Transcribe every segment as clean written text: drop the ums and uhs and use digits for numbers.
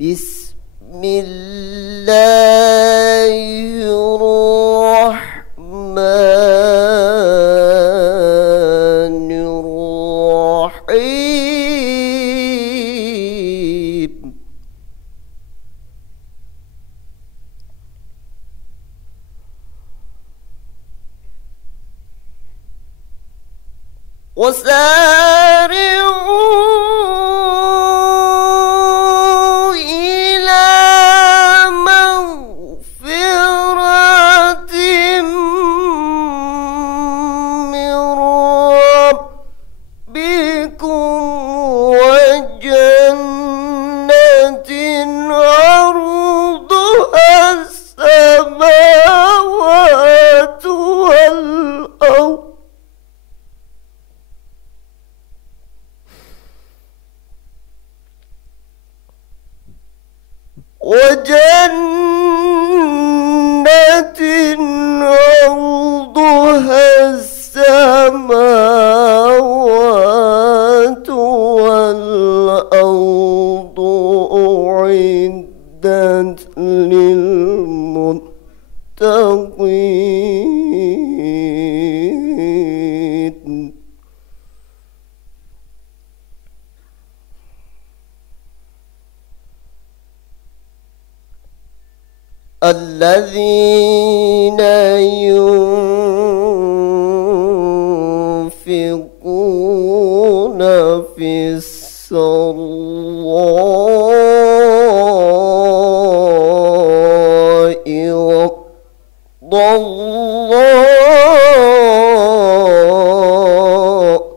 بسم الله الرحمن الرحيم وسارعوا إلى مغفرة من ربكم وجنة عرضها السماوات والأرض عرضها السماوات والأرض أعدت للمتقين الذين ينفقون في السراء والضراء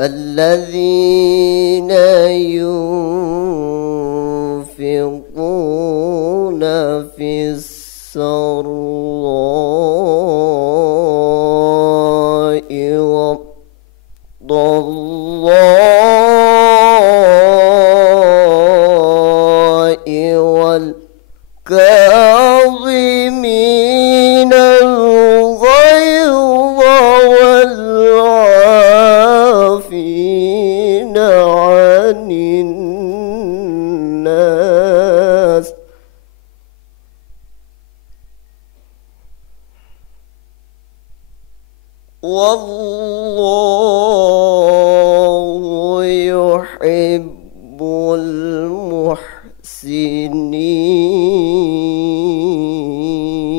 الذين ينفقون في السراء والضراء والكاظمين الغيظ والعافين عن الناس والله يحب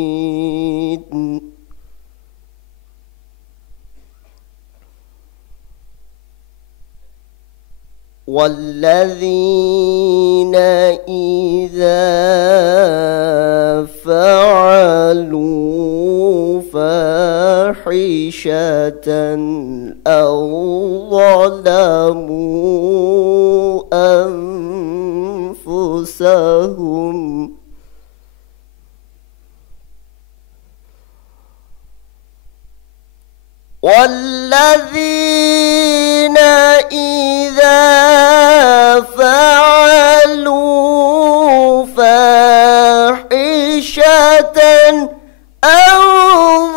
المحسنين والذين إذا فعلوا فاحشة أو ظلموا أنفسهم والذين إذا فعلوا فاحشة أو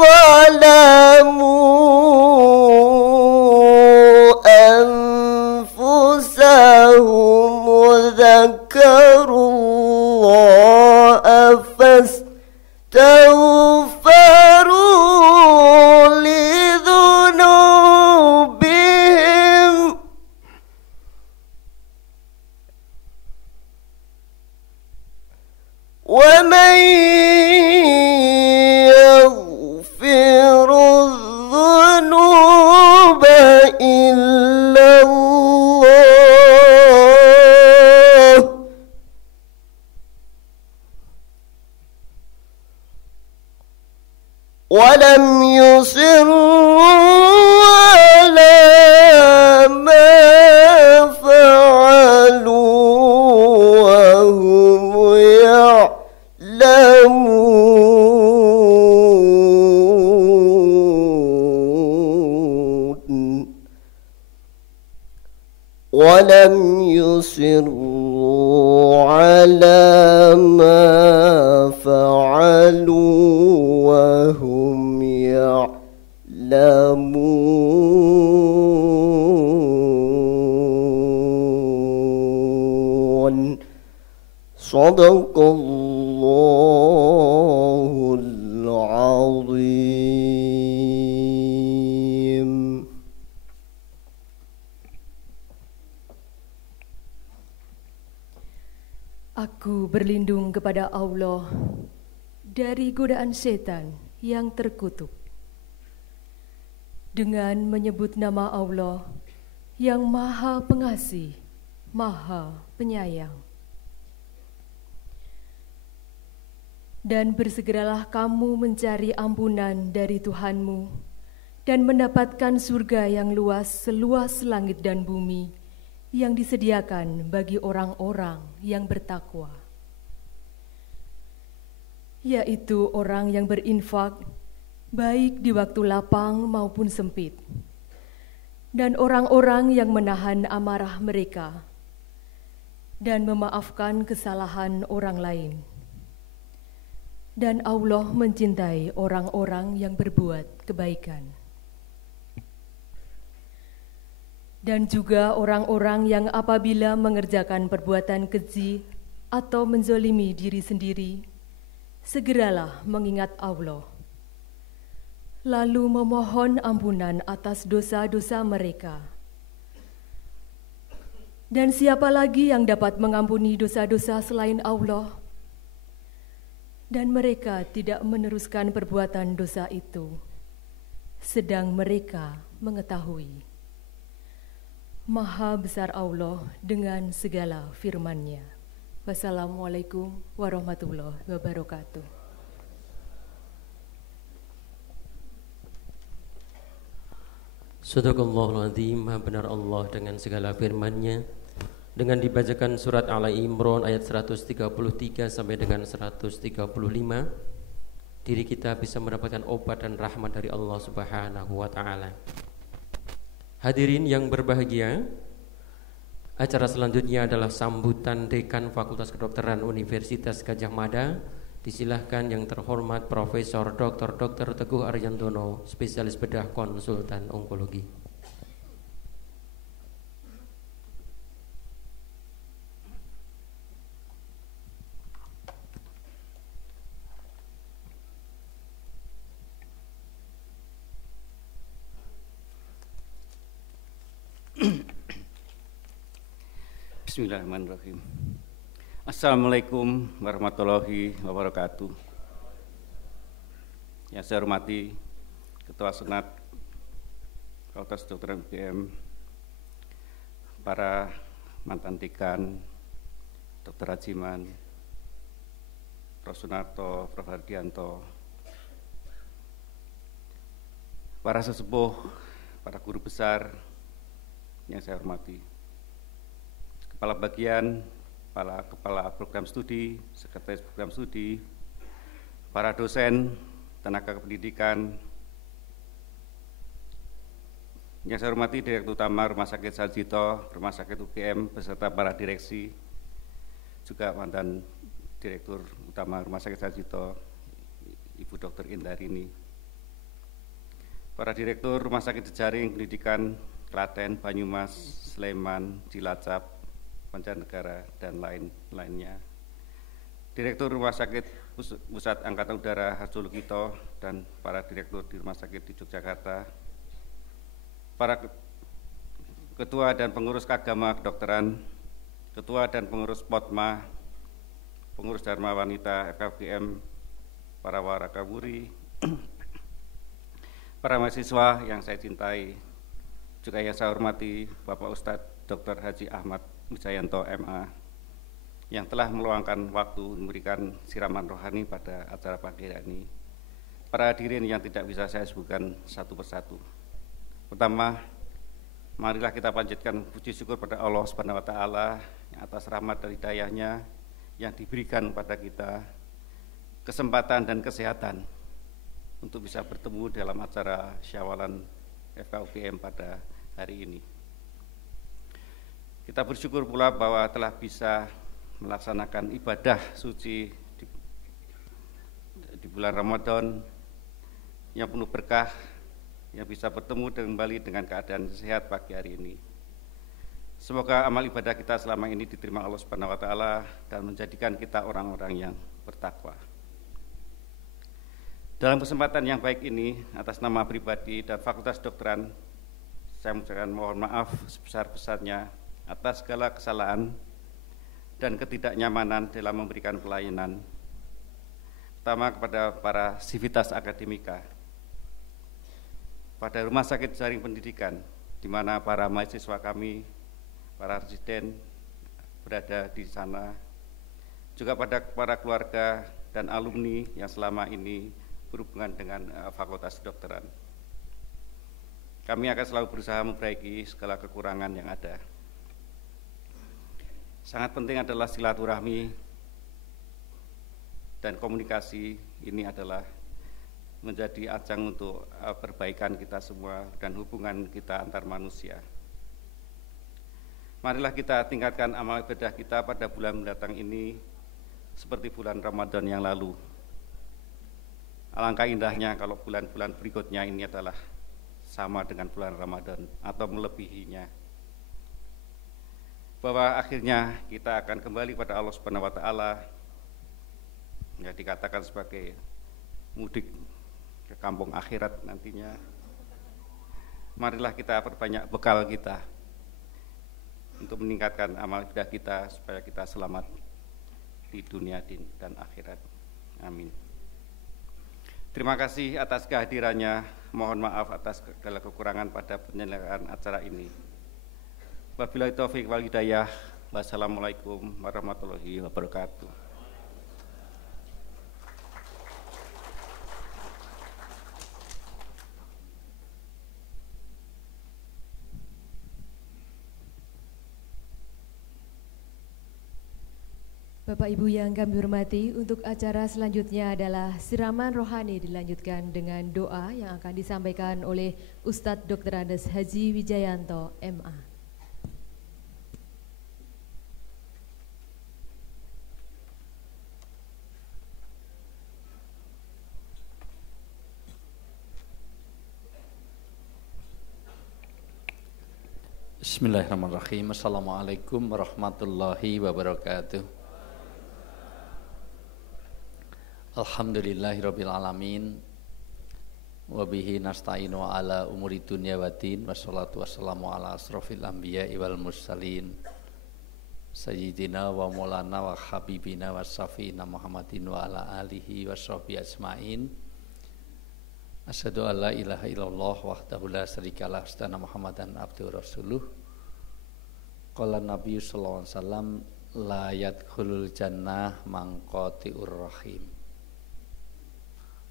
ظلموا أنفسهم ذكروا الله فاستغفروا لذنوبهم ومن يغفر الذنوب إلا الله ولم يصروا على ما فعلوا وهم يعلمون ولم يصروا على ما فعلوا وهم يعلمون Sadaqallahul azim. Aku berlindung kepada Allah dari godaan setan yang terkutuk dengan menyebut nama Allah yang Maha Pengasih, Maha Penyayang. Dan bersegeralah kamu mencari ampunan dari Tuhanmu dan mendapatkan surga yang luas seluas langit dan bumi yang disediakan bagi orang-orang yang bertakwa, yaitu orang yang berinfak baik di waktu lapang maupun sempit, dan orang-orang yang menahan amarah mereka dan memaafkan kesalahan orang lain. Dan Allah mencintai orang-orang yang berbuat kebaikan. Dan juga orang-orang yang apabila mengerjakan perbuatan keji atau menzolimi diri sendiri, segeralah mengingat Allah, lalu memohon ampunan atas dosa-dosa mereka. Dan siapa lagi yang dapat mengampuni dosa-dosa selain Allah? Dan mereka tidak meneruskan perbuatan dosa itu, sedang mereka mengetahui. Maha besar Allah dengan segala firman-Nya. Wassalamualaikum warahmatullahi wabarakatuh. Sadaqallahul azim, maha benar Allah dengan segala firman-Nya. Dengan dibacakan surat Al-Imran ayat 133 sampai dengan 135, diri kita bisa mendapatkan obat dan rahmat dari Allah Subhanahu wa taala. Hadirin yang berbahagia, acara selanjutnya adalah sambutan Dekan Fakultas Kedokteran Universitas Gadjah Mada. Disilahkan yang terhormat Profesor Dr. Teguh Aryantono, spesialis bedah konsultan onkologi. Bismillahirrahmanirrahim. Assalamualaikum warahmatullahi wabarakatuh. Yang saya hormati Ketua Senat Fakultas Kedokteran UGM, para mantan dekan, Dr. Rajiman, Prof. Sunarto, Prof. Hardianto, para sesepuh, para guru besar yang saya hormati, kepala bagian, kepala program studi, sekretaris program studi, para dosen, tenaga pendidikan, yang saya hormati Direktur Utama Rumah Sakit Sarjito, Rumah Sakit UGM, beserta para direksi, juga mantan Direktur Utama Rumah Sakit Sarjito, Ibu Dr. Indarini, para Direktur Rumah Sakit Jejaring Pendidikan Klaten, Banyumas, Sleman, Cilacap, Banjarnegara, dan lain-lainnya, Direktur Rumah Sakit Pusat Angkatan Udara Harjolukito, dan para direktur di rumah sakit di Yogyakarta, para ketua dan pengurus Kagama Kedokteran, ketua dan pengurus POTMA, pengurus Dharma Wanita FKUGM, para warakawuri, para mahasiswa yang saya cintai, juga yang saya hormati Bapak Ustadz Dr. Haji Ahmad Wijayanto MA, yang telah meluangkan waktu memberikan siraman rohani pada acara pagi hari ini. Para hadirin yang tidak bisa saya sebutkan satu persatu. Pertama, marilah kita panjatkan puji syukur pada Allah Subhanahu wa taala atas rahmat dan hidayah-Nya yang diberikan pada kita kesempatan dan kesehatan untuk bisa bertemu dalam acara Syawalan FKUGM pada hari ini. Kita bersyukur pula bahwa telah bisa melaksanakan ibadah suci di bulan Ramadan yang penuh berkah, yang bisa bertemu kembali dengan keadaan sehat pagi hari ini. Semoga amal ibadah kita selama ini diterima Allah Subhanahu wa taala dan menjadikan kita orang-orang yang bertakwa. Dalam kesempatan yang baik ini, atas nama pribadi dan Fakultas Kedokteran, saya mengucapkan mohon maaf sebesar-besarnya atas segala kesalahan dan ketidaknyamanan dalam memberikan pelayanan, pertama kepada para sivitas akademika, pada Rumah Sakit Jaring Pendidikan, di mana para mahasiswa kami, para residen berada di sana, juga pada para keluarga dan alumni yang selama ini berhubungan dengan Fakultas Kedokteran. Kami akan selalu berusaha memperbaiki segala kekurangan yang ada. Sangat penting adalah silaturahmi dan komunikasi. Ini adalah menjadi ajang untuk perbaikan kita semua dan hubungan kita antar manusia. Marilah kita tingkatkan amal ibadah kita pada bulan mendatang ini seperti bulan Ramadan yang lalu. Alangkah indahnya kalau bulan-bulan berikutnya ini adalah sama dengan bulan Ramadan atau melebihinya. Bahwa akhirnya kita akan kembali pada Allah Subhanahu wa taala, yang dikatakan sebagai mudik ke kampung akhirat nantinya. Marilah kita perbanyak bekal kita untuk meningkatkan amal ibadah kita supaya kita selamat di dunia dan akhirat. Amin. Terima kasih atas kehadirannya. Mohon maaf atas segala kekurangan pada penyelenggaraan acara ini. Wabillahi taufiq wal hidayah. Wassalamualaikum warahmatullahi wabarakatuh. Bapak Ibu yang kami hormati, untuk acara selanjutnya adalah siraman rohani dilanjutkan dengan doa yang akan disampaikan oleh Ustadz Dr. Andes Haji Wijayanto, MA. Bismillahirrahmanirrahim. Assalamualaikum warahmatullahi wabarakatuh. Alhamdulillahirabbil alamin. Wa bihi nasta'inu ala umuri dunya waddin. Wassalatu wassalamu ala asrofil anbiya'i wal mursalin sayyidina wa maulana wa habibina wa safina Muhammadin wa ala alihi wa sahbihi ajmain. Asyhadu an la ilaha illallah wahdahu la syarikalah, asyhadu Muhammadan abduhu rasuluh. Qala Nabi sallallahu alaihi wasallam, la yadkhulul jannah man qati'ur rahim.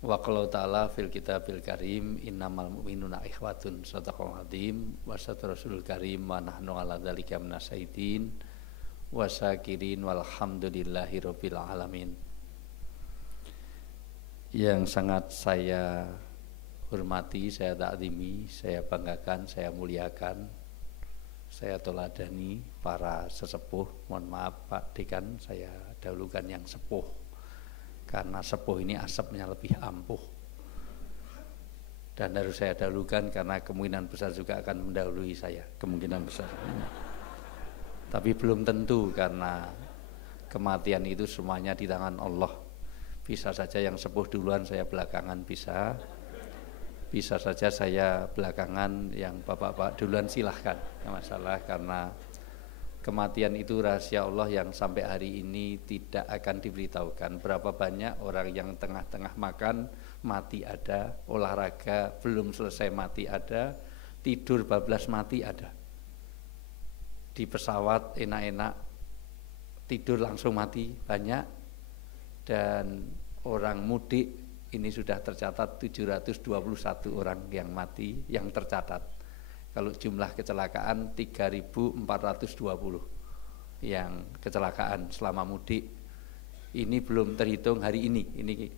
Wa qala ta'ala fil kitabil karim, innamal mu'minuna ikhwatun. Shadaqal adzim. Wa sadaqar rasulul karim, wa nahnu ala dzalika minasyaitin wa syakirin walhamdulillahi rabbil alamin. Yang sangat saya hormati, saya takzimi, saya banggakan, saya muliakan, saya teladani para sesepuh. Mohon maaf Pak Dekan, saya dahulukan yang sepuh, karena sepuh ini asapnya lebih ampuh, dan harus saya dahulukan karena kemungkinan besar juga akan mendahului saya, kemungkinan besar. Tapi belum tentu, karena kematian itu semuanya di tangan Allah. Bisa saja yang sepuh duluan, saya belakangan, bisa saja saya belakangan, yang bapak-bapak duluan, silahkan, tidak masalah, karena kematian itu rahasia Allah yang sampai hari ini tidak akan diberitahukan. Berapa banyak orang yang tengah-tengah makan mati ada, olahraga belum selesai mati ada, tidur bablas mati ada, di pesawat enak-enak tidur langsung mati banyak, dan orang mudik ini sudah tercatat 721 orang yang mati yang tercatat. Kalau jumlah kecelakaan 3.420 yang kecelakaan selama mudik. Ini belum terhitung hari ini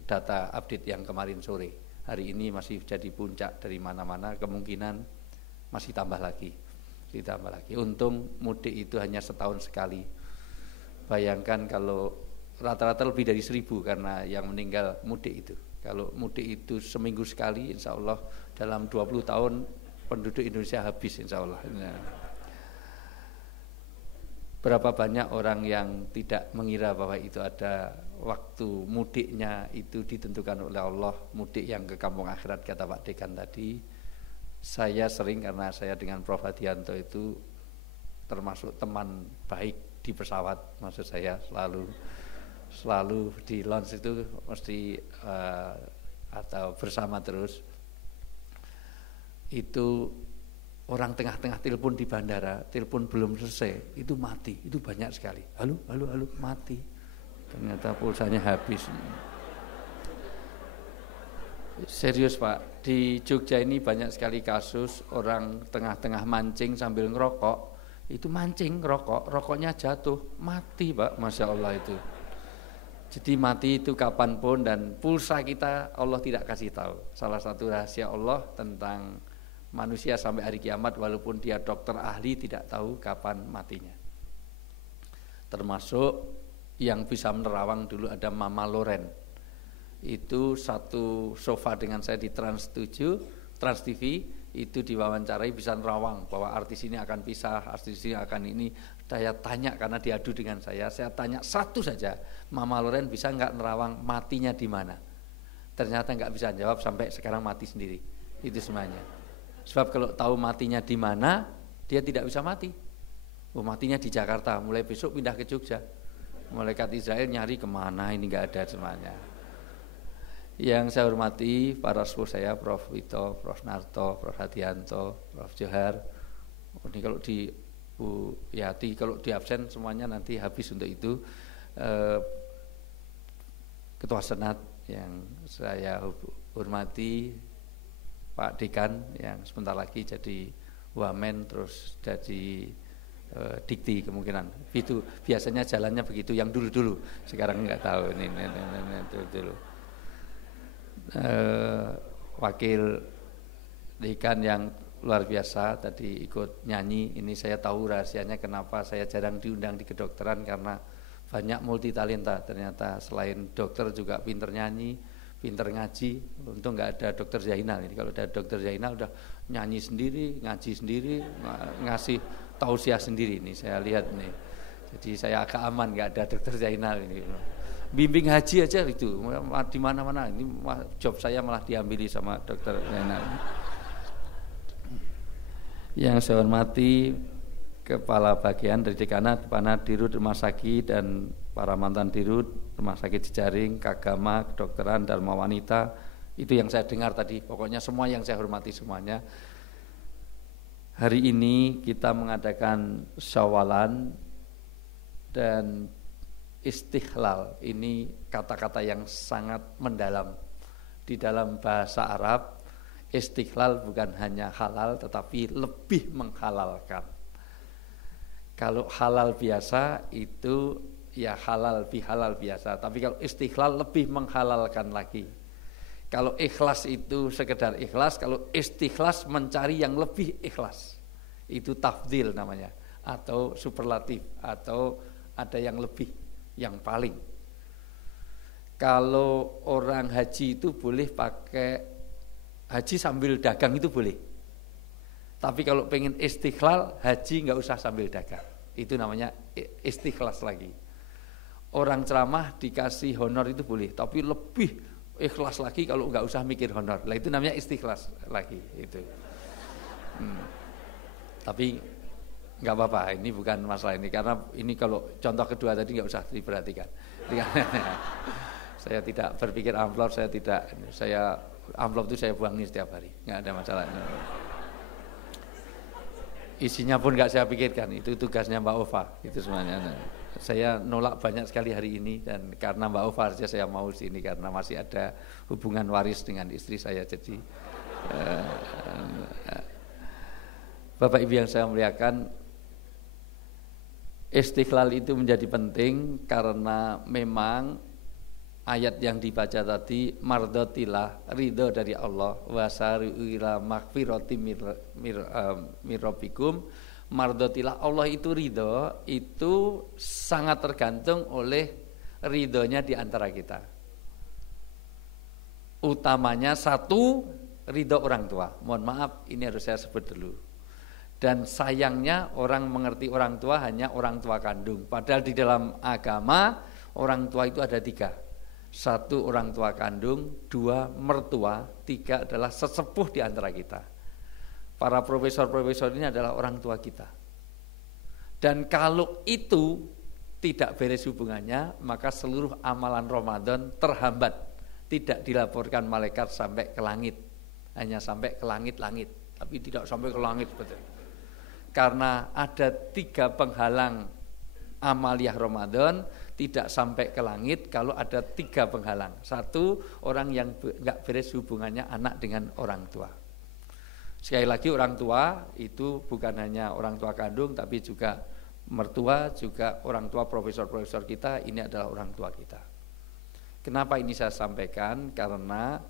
data update yang kemarin sore. Hari ini masih jadi puncak dari mana-mana, kemungkinan masih tambah lagi. Untung mudik itu hanya setahun sekali. Bayangkan kalau rata-rata lebih dari 1.000 karena yang meninggal mudik itu. Kalau mudik itu seminggu sekali, insya Allah dalam 20 tahun penduduk Indonesia habis, insya Allah. Berapa banyak orang yang tidak mengira bahwa itu ada waktu mudiknya itu ditentukan oleh Allah, mudik yang ke kampung akhirat kata Pak Dekan tadi. Saya sering, karena saya dengan Prof. Hadianto itu termasuk teman baik di pesawat, maksud saya selalu di launch itu mesti atau bersama terus. Itu orang tengah-tengah telepon di bandara, telepon belum selesai, itu mati, itu banyak sekali. Halo, mati. Ternyata pulsanya habis. Serius Pak, di Jogja ini banyak sekali kasus orang tengah-tengah mancing sambil ngerokok, itu mancing ngerokok, rokoknya jatuh, mati Pak, Masya Allah itu. Jadi mati itu kapanpun, dan pulsa kita Allah tidak kasih tahu. Salah satu rahasia Allah tentang manusia sampai hari kiamat, walaupun dia dokter ahli tidak tahu kapan matinya. Termasuk yang bisa menerawang dulu ada Mama Loren. Itu satu sofa dengan saya di Trans 7, Trans TV, itu diwawancarai bisa nerawang bahwa artis ini akan pisah, artis ini akan ini. Saya tanya karena diadu dengan saya tanya satu saja, Mama Loren bisa nggak nerawang matinya di mana? Ternyata nggak bisa jawab, sampai sekarang mati sendiri. Itu semuanya. Sebab kalau tahu matinya di mana, dia tidak bisa mati. Matinya di Jakarta, mulai besok pindah ke Jogja. Malaikat Israel nyari kemana, ini nggak ada semuanya. Yang saya hormati para sepuh saya, Prof. Wito, Prof. Narto, Prof. Hadianto, Prof. Johar. Ini kalau di Bu Yati, kalau di absen semuanya nanti habis untuk itu. Ketua Senat yang saya hormati, Pak Dekan yang sebentar lagi jadi wamen, terus jadi dikti kemungkinan. Itu biasanya jalannya begitu yang dulu-dulu. Sekarang enggak tahu ini dulu. Wakil Dekan yang luar biasa tadi ikut nyanyi. Ini saya tahu rahasianya kenapa saya jarang diundang di kedokteran, karena banyak multi talenta. Ternyata selain dokter juga pinter nyanyi, pinter ngaji. Untung nggak ada dokter Zainal. Ini kalau ada dokter Zainal udah nyanyi sendiri, ngaji sendiri, ngasih tausiah sendiri. Ini saya lihat nih. Jadi saya agak aman, nggak ada dokter Zainal ini. Bimbing haji aja itu di mana-mana. Ini job saya malah diambili sama dokter Zainal. Yang saya hormati Kepala Bagian dari Dekanat, Kepala Dirut Rumah Sakit, dan para mantan Dirut Rumah Sakit Jejaring, Kagama, Kedokteran, Dharma Wanita. Itu yang saya dengar tadi. Pokoknya semua yang saya hormati semuanya. Hari ini kita mengadakan syawalan dan istihlal. Ini kata-kata yang sangat mendalam. Di dalam bahasa Arab, istihlal bukan hanya halal tetapi lebih menghalalkan. Kalau halal biasa itu ya halal bihalal biasa, tapi kalau istihlal lebih menghalalkan lagi. Kalau ikhlas itu sekedar ikhlas, kalau istikhlas mencari yang lebih ikhlas. Itu tafdil namanya, atau superlatif, atau ada yang lebih, yang paling. Kalau orang haji itu boleh pakai haji sambil dagang, itu boleh. Tapi kalau pengen istiqlal, haji nggak usah sambil dagang. Itu namanya istikhlas lagi. Orang ceramah dikasih honor itu boleh, tapi lebih ikhlas lagi kalau nggak usah mikir honor. Lah itu namanya istikhlas lagi itu. Tapi nggak apa-apa, ini bukan masalah ini, karena ini kalau contoh kedua tadi nggak usah diperhatikan. Saya tidak berpikir amplop, saya amplop itu saya buangin setiap hari, nggak ada masalah. Isinya pun nggak saya pikirkan, itu tugasnya Mbak Ova, itu semuanya. Saya nolak banyak sekali hari ini, dan karena Mbak Ova saja saya mau sini, karena masih ada hubungan waris dengan istri saya. Jadi Bapak Ibu yang saya muliakan, istiqlal itu menjadi penting karena memang ayat yang dibaca tadi, mardotilah, ridho dari Allah, wasari'u ila maghfirati mirrobikum. Mardotilah, Allah itu ridho, itu sangat tergantung oleh ridhonya di antara kita. Utamanya satu, ridho orang tua. Mohon maaf, ini harus saya sebut dulu. Dan sayangnya orang mengerti orang tua hanya orang tua kandung. Padahal di dalam agama orang tua itu ada 3. 1 orang tua kandung, 2 mertua, 3 adalah sesepuh di antara kita. Para profesor-profesor ini adalah orang tua kita. Dan kalau itu tidak beres hubungannya, maka seluruh amalan Ramadan terhambat. Tidak dilaporkan malaikat sampai ke langit. Hanya sampai ke langit-langit, tapi tidak sampai ke langit betul. Karena ada 3 penghalang amaliyah Ramadan tidak sampai ke langit kalau ada 3 penghalang. 1, orang yang enggak beres hubungannya anak dengan orang tua. Sekali lagi orang tua itu bukan hanya orang tua kandung tapi juga mertua, juga orang tua profesor-profesor kita, ini adalah orang tua kita. Kenapa ini saya sampaikan? Karena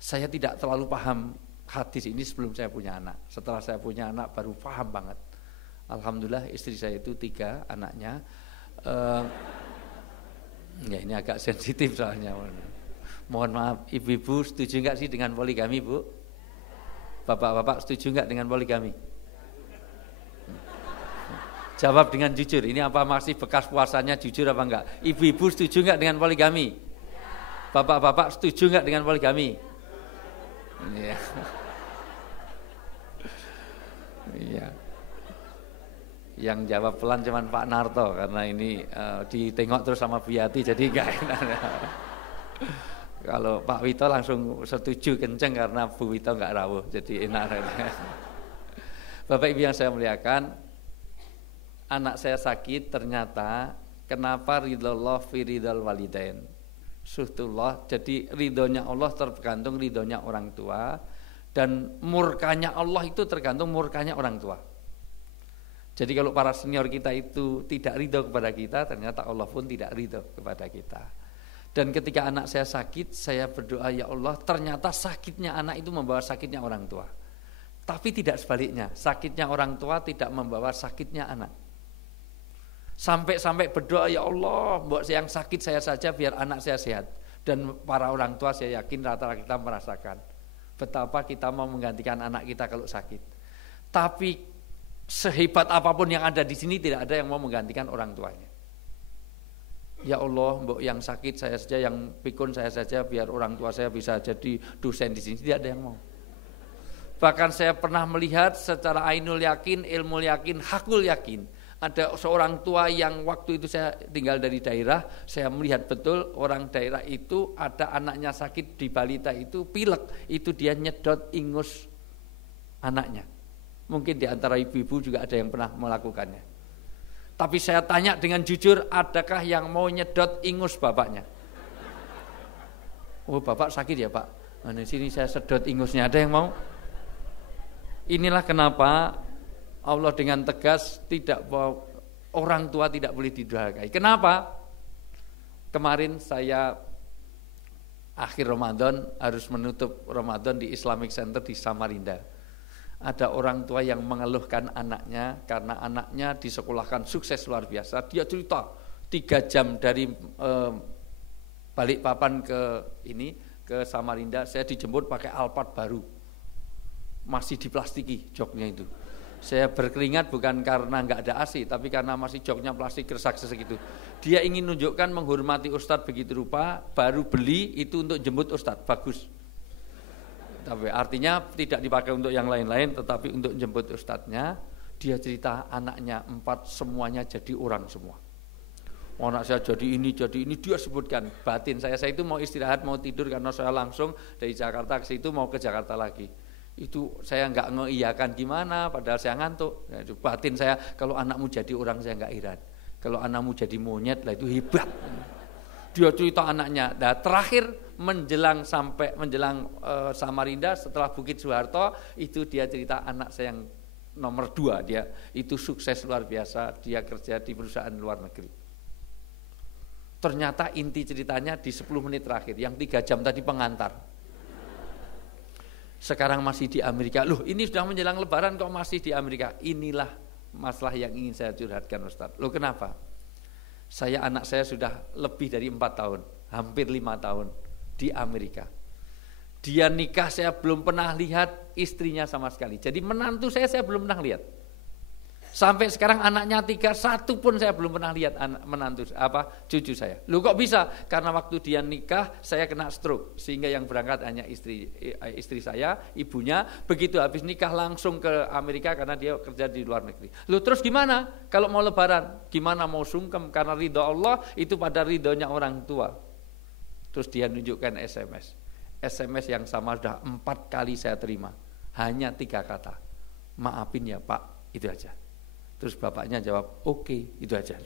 saya tidak terlalu paham hadis ini sebelum saya punya anak. Setelah saya punya anak baru paham banget. Alhamdulillah istri saya itu 3 anaknya. Ya ini agak sensitif soalnya. Mohon maaf, ibu-ibu setuju enggak sih dengan poligami, Bu? Bapak-bapak setuju enggak dengan poligami? Jawab dengan jujur. Ini apa masih bekas puasanya jujur apa enggak? Ibu-ibu setuju enggak dengan poligami? Bapak-bapak setuju enggak dengan poligami? Iya. Iya. Yang jawab pelan cuman Pak Narto karena ini ditengok terus sama Bu Yati jadi enggak enak. Kalau Pak Wito langsung setuju kenceng karena Bu Wito enggak rawuh jadi enak. Bapak Ibu yang saya muliakan, anak saya sakit ternyata kenapa ridhollah fi ridhal walidain. Suhtullah, jadi ridhonya Allah tergantung ridhonya orang tua, dan murkanya Allah itu tergantung murkanya orang tua. Jadi kalau para senior kita itu tidak ridho kepada kita, ternyata Allah pun tidak ridho kepada kita. Dan ketika anak saya sakit, saya berdoa, ya Allah, ternyata sakitnya anak itu membawa sakitnya orang tua. Tapi tidak sebaliknya, sakitnya orang tua tidak membawa sakitnya anak. Sampai berdoa, ya Allah, buat yang sakit saya saja biar anak saya sehat. Dan para orang tua saya yakin rata-rata kita merasakan betapa kita mau menggantikan anak kita kalau sakit. Tapi sehebat apapun yang ada di sini tidak ada yang mau menggantikan orang tuanya. Ya Allah, mbok yang sakit saya saja, yang pikun saya saja biar orang tua saya bisa jadi dosen di sini, tidak ada yang mau. Bahkan saya pernah melihat secara ainul yakin, ilmu yakin, hakul yakin. Ada seorang tua yang waktu itu saya tinggal dari daerah, saya melihat betul orang daerah itu ada anaknya sakit di balita itu pilek, itu dia nyedot ingus anaknya. Mungkin di antara ibu-ibu juga ada yang pernah melakukannya. Tapi saya tanya dengan jujur, adakah yang mau nyedot ingus bapaknya? Oh, bapak sakit ya, Pak? Nah, di sini saya sedot ingusnya, ada yang mau? Inilah kenapa Allah dengan tegas tidak bahwa orang tua tidak boleh didurhakai. Kenapa? Kemarin saya akhir Ramadan harus menutup Ramadan di Islamic Center di Samarinda. Ada orang tua yang mengeluhkan anaknya karena anaknya disekolahkan sukses luar biasa. Dia cerita 3 jam dari Balikpapan ke Samarinda, saya dijemput pakai Alphard baru. Masih diplastiki joknya itu. Saya berkeringat bukan karena enggak ada AC, tapi karena masih joknya plastik gersak-gesek itu. Dia ingin menunjukkan menghormati Ustadz begitu rupa, baru beli itu untuk jemput Ustadz, bagus. Tapi artinya tidak dipakai untuk yang lain-lain, tetapi untuk jemput Ustadznya. Dia cerita anaknya 4 semuanya jadi orang semua. Anak saya jadi ini, dia sebutkan batin saya itu mau istirahat, mau tidur karena saya langsung dari Jakarta ke situ mau ke Jakarta lagi. Itu saya enggak ngeiyakan gimana padahal saya ngantuk. Nah, itu batin saya, kalau anakmu jadi orang saya enggak heran. Kalau anakmu jadi monyet lah itu hebat. Dia cerita anaknya. Nah, terakhir menjelang Samarinda setelah Bukit Soeharto itu dia cerita anak saya yang nomor 2, dia itu sukses luar biasa, dia kerja di perusahaan luar negeri. Ternyata inti ceritanya di 10 menit terakhir, yang 3 jam tadi pengantar. Sekarang masih di Amerika. Loh, ini sudah menjelang Lebaran kok masih di Amerika. Inilah masalah yang ingin saya curhatkan, Ustaz. Loh, kenapa? Anak saya sudah lebih dari 4 tahun, hampir 5 tahun di Amerika. Dia nikah saya belum pernah lihat istrinya sama sekali. Jadi menantu saya belum pernah lihat. Sampai sekarang anaknya 3, satu pun saya belum pernah lihat menantu cucu saya. Loh kok bisa? Karena waktu dia nikah saya kena stroke, sehingga yang berangkat hanya istri saya, ibunya. Begitu habis nikah langsung ke Amerika karena dia kerja di luar negeri. Loh terus gimana? Kalau mau lebaran, gimana mau sungkem? Karena ridho Allah itu pada ridhonya orang tua. Terus dia nunjukkan SMS yang sama sudah 4 kali saya terima. Hanya 3 kata, maafin ya Pak, itu aja. Terus bapaknya jawab, oke, itu aja.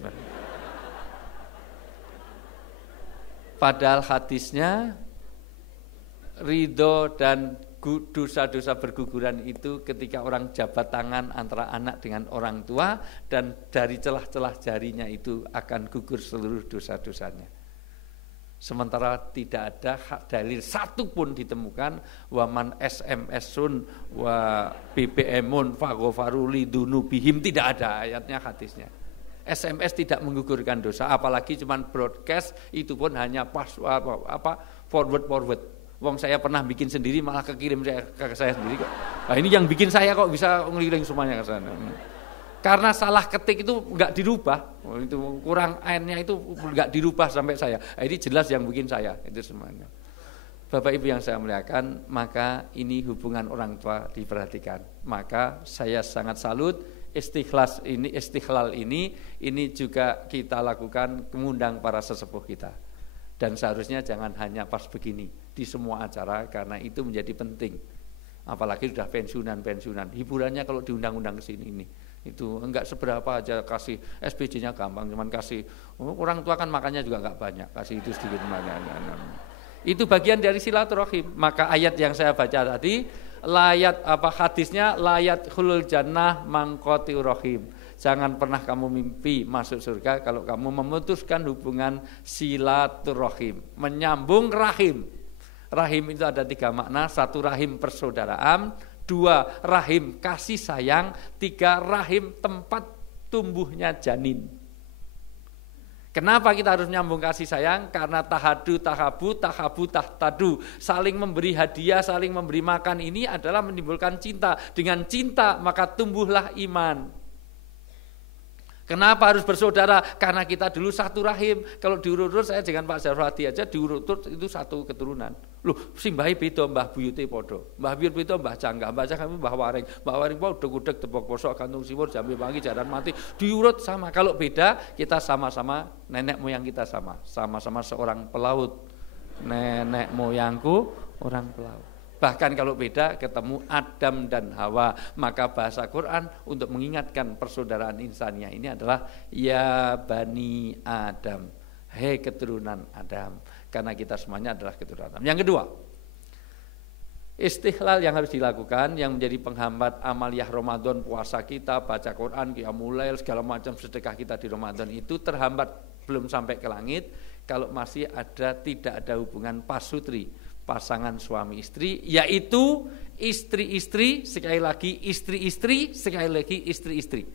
Padahal hadisnya, ridho dan dosa-dosa berguguran itu ketika orang jabat tangan antara anak dengan orang tua, dan dari celah-celah jarinya itu akan gugur seluruh dosa-dosanya. Sementara tidak ada dalil satu pun ditemukan waman SMS-un wa BBM-un fagofaru lidunubihim, tidak ada ayatnya, hadisnya. SMS tidak menggugurkan dosa, apalagi cuman broadcast, itu pun hanya forward. Wong saya pernah bikin sendiri malah kekirim ke saya sendiri kok. Nah ini yang bikin saya kok bisa ngeliling semuanya ke sana. Karena salah ketik itu enggak dirubah, itu kurang N-nya itu enggak dirubah sampai saya. Ini jelas yang bikin saya itu semuanya. Bapak Ibu yang saya muliakan, maka ini hubungan orang tua diperhatikan. Maka saya sangat salut istiqlal ini juga kita lakukan mengundang para sesepuh kita. Dan seharusnya jangan hanya pas begini di semua acara, karena itu menjadi penting. Apalagi sudah pensiunan, hiburannya kalau diundang-undang ke sini ini. Itu enggak seberapa aja, kasih SPJ-nya gampang, cuman kasih orang tua kan makannya juga enggak banyak, kasih itu sedikit banyak. Itu bagian dari silaturahim. Maka ayat yang saya baca tadi, hadisnya layat khulul jannah mangqoti rahim. Jangan pernah kamu mimpi masuk surga kalau kamu memutuskan hubungan silaturahim, menyambung rahim. Rahim itu ada 3 makna, 1 rahim persaudaraan, 2 rahim kasih sayang, 3 rahim tempat tumbuhnya janin. Kenapa kita harus nyambung kasih sayang? Karena tahadu tahtadu, saling memberi hadiah, saling memberi makan, ini adalah menimbulkan cinta. Dengan cinta maka tumbuhlah iman. Kenapa harus bersaudara? Karena kita dulu satu rahim. Kalau diurut-urut, saya dengan Pak Zarwadi aja diurut-urut itu satu keturunan. Loh, simbahe beda, mbah buyute podo. Mbah buyut beda, mbah Cangga, mbah Cangga mbah Waring. Mbah Waring po udeg-udeg tepok posok gantung siwur jambe wangi jaran mati. Diurut sama. Kalau beda, kita sama-sama nenek moyang kita sama-sama seorang pelaut. Nenek moyangku orang pelaut. Bahkan kalau beda ketemu Adam dan Hawa, maka bahasa Quran untuk mengingatkan persaudaraan insaniah ini adalah ya bani Adam, hei keturunan Adam, karena kita semuanya adalah keturunan Adam. Yang kedua, istiqlal yang harus dilakukan, yang menjadi penghambat amaliyah Ramadan, puasa kita, baca Quran, qiyamul lail, segala macam sedekah kita di Ramadan itu terhambat, belum sampai ke langit kalau masih tidak ada hubungan pasutri, pasangan suami istri, yaitu istri-istri, sekali lagi istri-istri, sekali lagi istri-istri.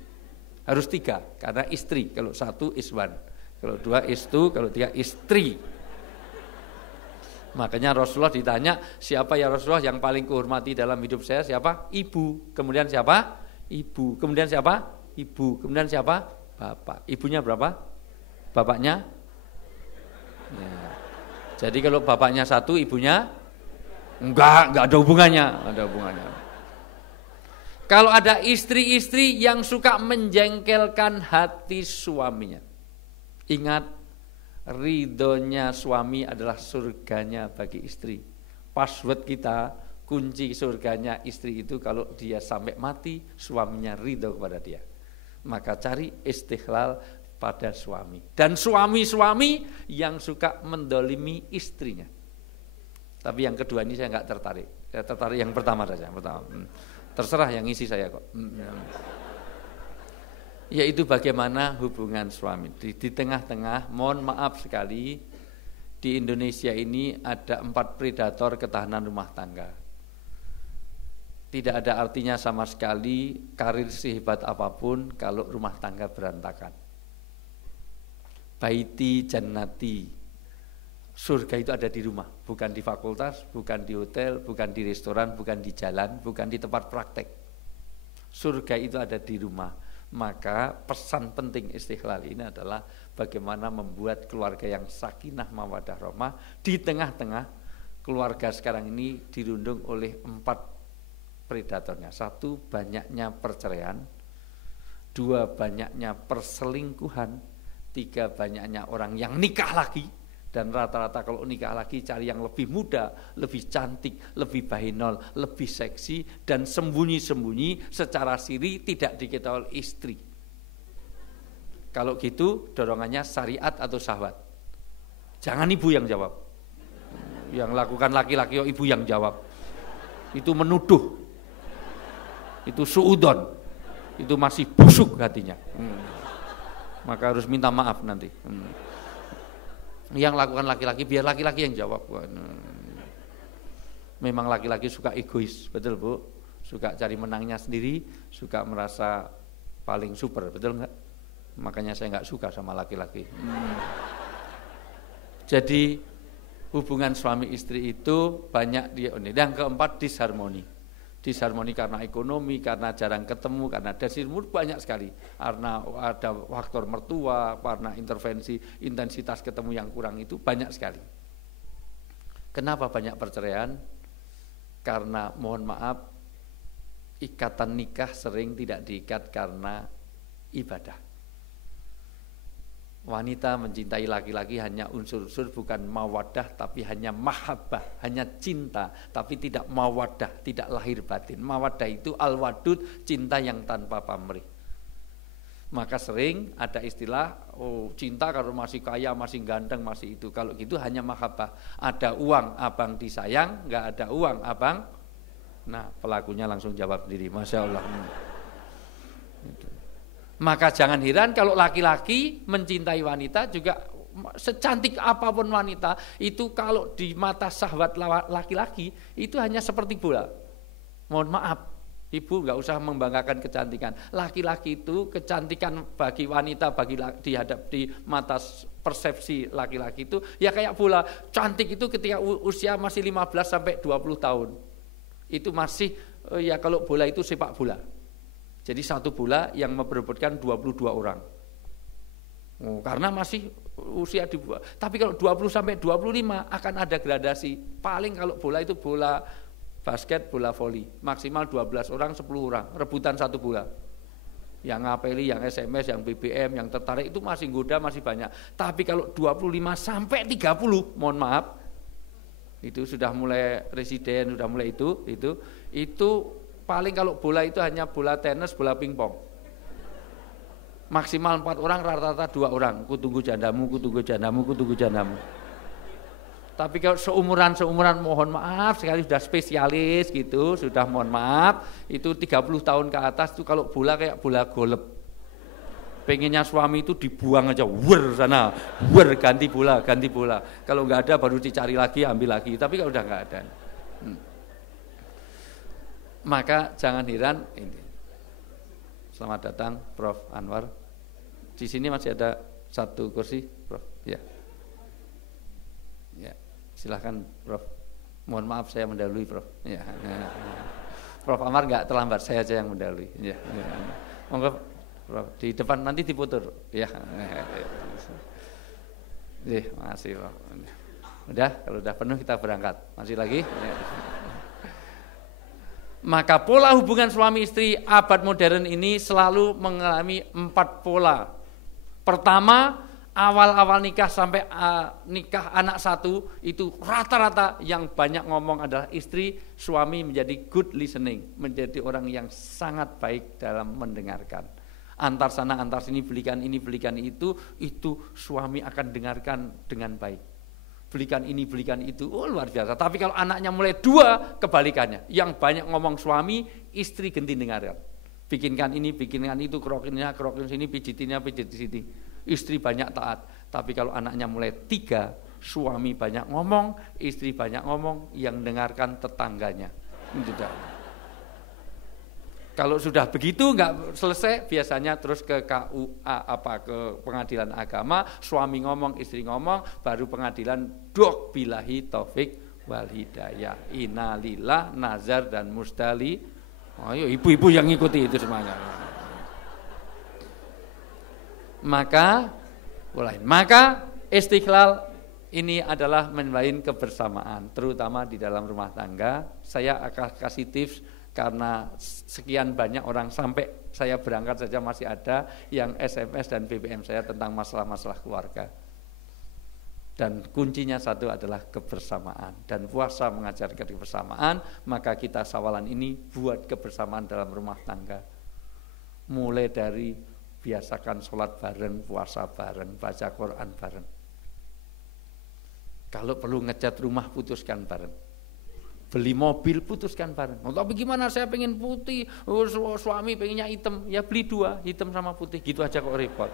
Harus 3, karena istri, kalau 1 is 1, kalau 2 is 2, kalau 3 istri. Makanya Rasulullah ditanya, siapa ya Rasulullah yang paling kuhormati dalam hidup saya? Siapa? Ibu. Kemudian siapa? Ibu. Kemudian siapa? Ibu. Kemudian siapa? Bapak. Ibunya berapa? Bapaknya? Ya. Jadi kalau bapaknya 1, ibunya enggak ada hubungannya, Kalau ada istri-istri yang suka menjengkelkan hati suaminya, ingat, ridhonya suami adalah surganya bagi istri. Password kita, kunci surganya istri itu kalau dia sampai mati, suaminya ridho kepada dia. Maka cari istiqlal pada suami. Dan suami-suami yang suka mendolimi istrinya. Tapi yang kedua ini saya enggak tertarik. Saya tertarik yang pertama saja. Terserah yang isi saya kok. Yaitu bagaimana hubungan suami. Di tengah-tengah, mohon maaf sekali, di Indonesia ini ada 4 predator ketahanan rumah tangga. Tidak ada artinya sama sekali karir sehebat apapun kalau rumah tangga berantakan. Baiti jannati, Surga itu ada di rumah, bukan di fakultas, bukan di hotel, bukan di restoran, bukan di jalan, bukan di tempat praktek. Surga itu ada di rumah. Maka pesan penting Istiqlal ini adalah bagaimana membuat keluarga yang sakinah mawaddah rahmah di tengah-tengah keluarga sekarang ini dirundung oleh 4 predatornya. 1, banyaknya perceraian. 2, banyaknya perselingkuhan. 3, banyaknya orang yang nikah lagi. Dan rata-rata kalau nikah lagi cari yang lebih muda, lebih cantik, lebih bahinol, lebih seksi, dan sembunyi-sembunyi secara siri tidak diketahui oleh istri. Kalau gitu dorongannya syariat atau syahwat. Jangan ibu yang jawab. Yang lakukan laki-laki ibu yang jawab. Itu menuduh. Itu suudon. Itu masih busuk hatinya. Maka harus minta maaf nanti. Yang lakukan laki-laki, biar laki-laki yang jawab. Memang laki-laki suka egois, betul Bu? Suka cari menangnya sendiri, suka merasa paling super, betul enggak? Makanya saya enggak suka sama laki-laki. Jadi hubungan suami istri itu banyak dia. Yang keempat, disharmoni. Disharmoni karena ekonomi, karena jarang ketemu, karena disharmoni banyak sekali. Karena ada faktor mertua, karena intervensi, intensitas ketemu yang kurang itu banyak sekali. Kenapa banyak perceraian? Karena mohon maaf, ikatan nikah sering tidak diikat karena ibadah. Wanita mencintai laki-laki hanya unsur-unsur, bukan mawaddah tapi hanya mahabbah, hanya cinta tapi tidak mawaddah, tidak lahir batin. Mawaddah itu al-wadud, cinta yang tanpa pamrih. Maka sering ada istilah, oh cinta kalau masih kaya, masih ganteng, masih itu. Kalau gitu hanya mahabbah. Ada uang abang disayang, enggak ada uang abang. Nah, pelakunya langsung jawab sendiri, Masya Allah. Maka jangan heran kalau laki-laki mencintai wanita juga secantik apapun wanita itu kalau di mata syahwat laki-laki itu hanya seperti bola. Mohon maaf, ibu nggak usah membanggakan kecantikan. Laki-laki itu kecantikan bagi wanita, bagi di mata persepsi laki-laki itu ya kayak bola. Cantik itu ketika usia masih 15 sampai 20 tahun. Itu masih ya kalau bola itu sepak bola. Jadi satu bola yang memperebutkan 22 orang. Karena masih usia di bawah. Tapi kalau 20 sampai 25 akan ada gradasi. Paling kalau bola itu bola basket, bola voli. Maksimal 12 orang, 10 orang. Rebutan satu bola. Yang ngapeli, yang SMS, yang BBM, yang tertarik itu masih goda, masih banyak. Tapi kalau 25 sampai 30, mohon maaf. Itu sudah mulai residen, sudah mulai itu paling kalau bola itu hanya bola tenis, bola pingpong. Maksimal 4 orang, rata-rata 2 orang. Kutunggu jandamu. Tapi kalau seumuran mohon maaf sekali sudah spesialis gitu, sudah mohon maaf, itu 30 tahun ke atas itu kalau bola kayak bola golep. Pengennya suami itu dibuang aja, sana, ganti bola. Kalau nggak ada baru dicari lagi, ambil lagi. Tapi kalau udah nggak ada. Maka jangan heran ini. Selamat datang Prof Anwar. Di sini masih ada 1 kursi, Prof. Ya. Ya, silahkan Prof. Mohon maaf saya mendahului, Prof. Ya. Prof Anwar enggak terlambat, saya aja yang mendahului. Ya. Monggo Prof di depan nanti diputur. Ya. Masih Prof. Udah, kalau udah penuh kita berangkat. Masih lagi? Ya. Maka pola hubungan suami istri abad modern ini selalu mengalami 4 pola. Pertama, awal-awal nikah sampai nikah anak 1 itu rata-rata yang banyak ngomong adalah istri, suami menjadi good listening, menjadi orang yang sangat baik dalam mendengarkan. Antar sana antar sini belikan ini belikan itu suami akan dengarkan dengan baik. Belikan ini, belikan itu, luar biasa. Tapi kalau anaknya mulai 2, kebalikannya. Yang banyak ngomong suami, istri ganti dengarkan. Bikinkan ini, bikinkan itu, kerokin sini, pijitinnya, pijit di sini. Istri banyak taat. Tapi kalau anaknya mulai 3, suami banyak ngomong, istri banyak ngomong, yang dengarkan tetangganya. Kalau sudah begitu nggak selesai, biasanya terus ke KUA ke pengadilan agama, suami ngomong, istri ngomong, baru pengadilan dok bilahi taufik wal hidayah. Innalillah, nazar dan musdali. Ayo ibu-ibu yang ngikuti itu semuanya. Maka istiqlal ini adalah menjalin kebersamaan, terutama di dalam rumah tangga. Saya akan kasih tips karena sekian banyak orang, sampai saya berangkat saja masih ada yang SMS dan BBM saya tentang masalah-masalah keluarga. Dan kuncinya satu adalah kebersamaan. Dan puasa mengajarkan kebersamaan, maka kita sawalan ini buat kebersamaan dalam rumah tangga. Mulai dari biasakan sholat bareng, puasa bareng, baca Quran bareng. Kalau perlu ngecat rumah, putuskan bareng. Beli mobil, putuskan bareng. Tapi gimana, saya pengen putih, suami pengennya hitam, ya beli dua, hitam sama putih, gitu aja kok repot.